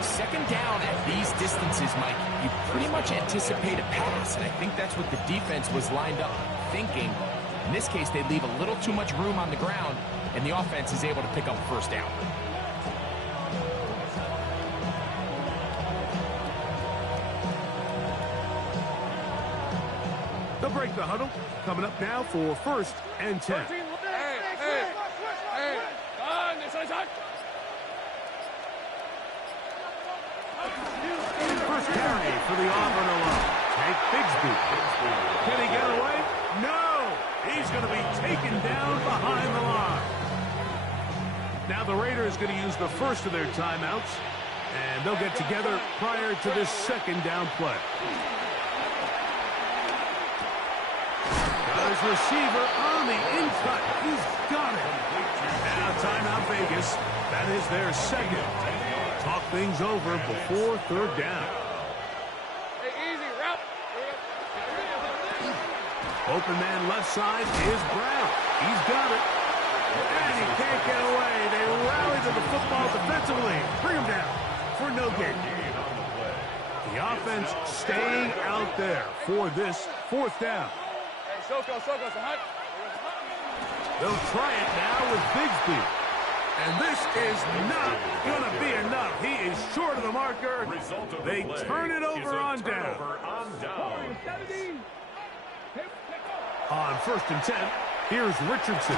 2nd down at these distances, Mike, you pretty much anticipate a pass, and I think that's what the defense was lined up thinking. In this case, they leave a little too much room on the ground, and the offense is able to pick up first down. They'll break the huddle. Coming up now for 1st and 10. Hey. Son, this one's hot. First carry for the Auburn alone. Take Bigsby. Can he get away? No! He's going to be taken down behind the line. Now the Raiders going to use the first of their timeouts, and they'll get together prior to this 2nd down play. Got his receiver on the in-cut. He's got it. Now timeout Vegas. That is their 2nd. Talk things over before 3rd down. Hey, easy, route. Open man left side is Brown. He's got it. And he can't get away. They rally to the football defensively. Bring him down for no gain. The offense staying out there for this 4th down. Hey, Soko, so hot. They'll try it now with Bigsby. And this is not going to be enough. He is short of the marker. They turn it over on down. On 1st and 10, here's Richardson.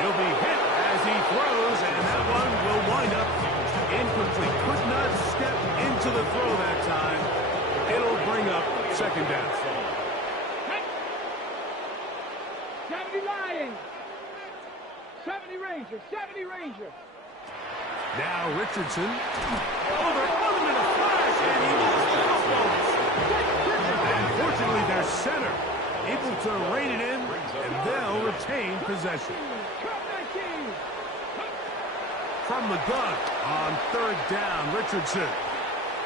He'll be hit as he throws, and that one will wind up incomplete. Could not step into the throw that time. It'll bring up 2nd down. 70 Lions. 70 Rangers. Now Richardson. Over in a flash, and he lost the football. And fortunately, their center able to rein it in, and they'll retain possession. From the gun on 3rd down, Richardson.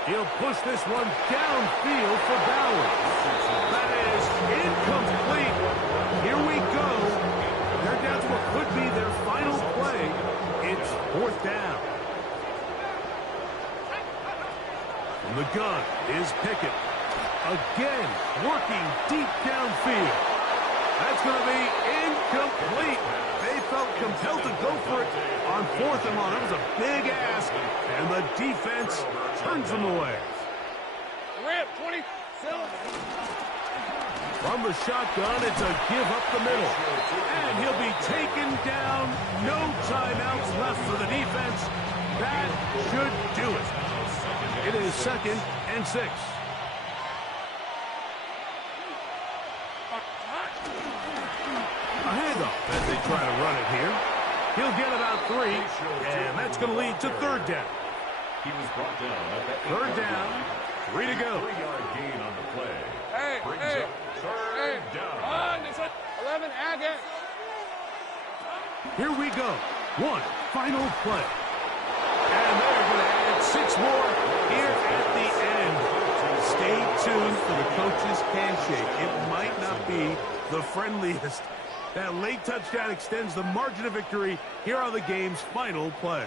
He'll push this one downfield for Bauer. That is incomplete. Here we go. They're down to what could be their final play. It's 4th down. From the gun is Pickett. Again, working deep downfield. That's going to be incomplete. They felt compelled to go for it on 4th and long. That was a big ask, and the defense turns them away. Rip, 20. From the shotgun, it's a give up the middle. And he'll be taken down. No timeouts left for the defense. That should do it. It is 2nd and 6. A handoff as they try to run it here. He'll get about 3, and that's going to lead to 3rd down. He was brought down at the 3rd down, 3 to go. 3-yard gain on the play. Brings up 3rd down. 11, add it. Here we go. One final play. And they're going to add 6 more here at the end. Stay tuned for the coach's handshake. It might not be the friendliest. That late touchdown extends the margin of victory. Here are the game's final play.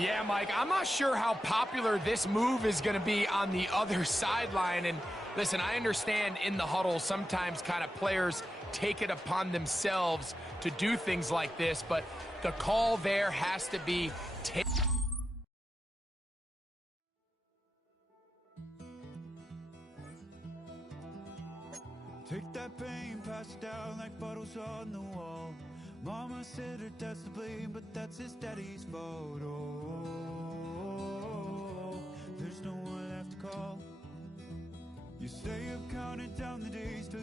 Yeah, Mike, I'm not sure how popular this move is going to be on the other sideline. And listen, I understand in the huddle sometimes kind of players take it upon themselves to do things like this, but the call there has to be Take that pain, pass it down like bottles on the wall. Mama said her dad's to blame, but that's his daddy's fault. Oh, there's no one left to call. You stay up counting down the days till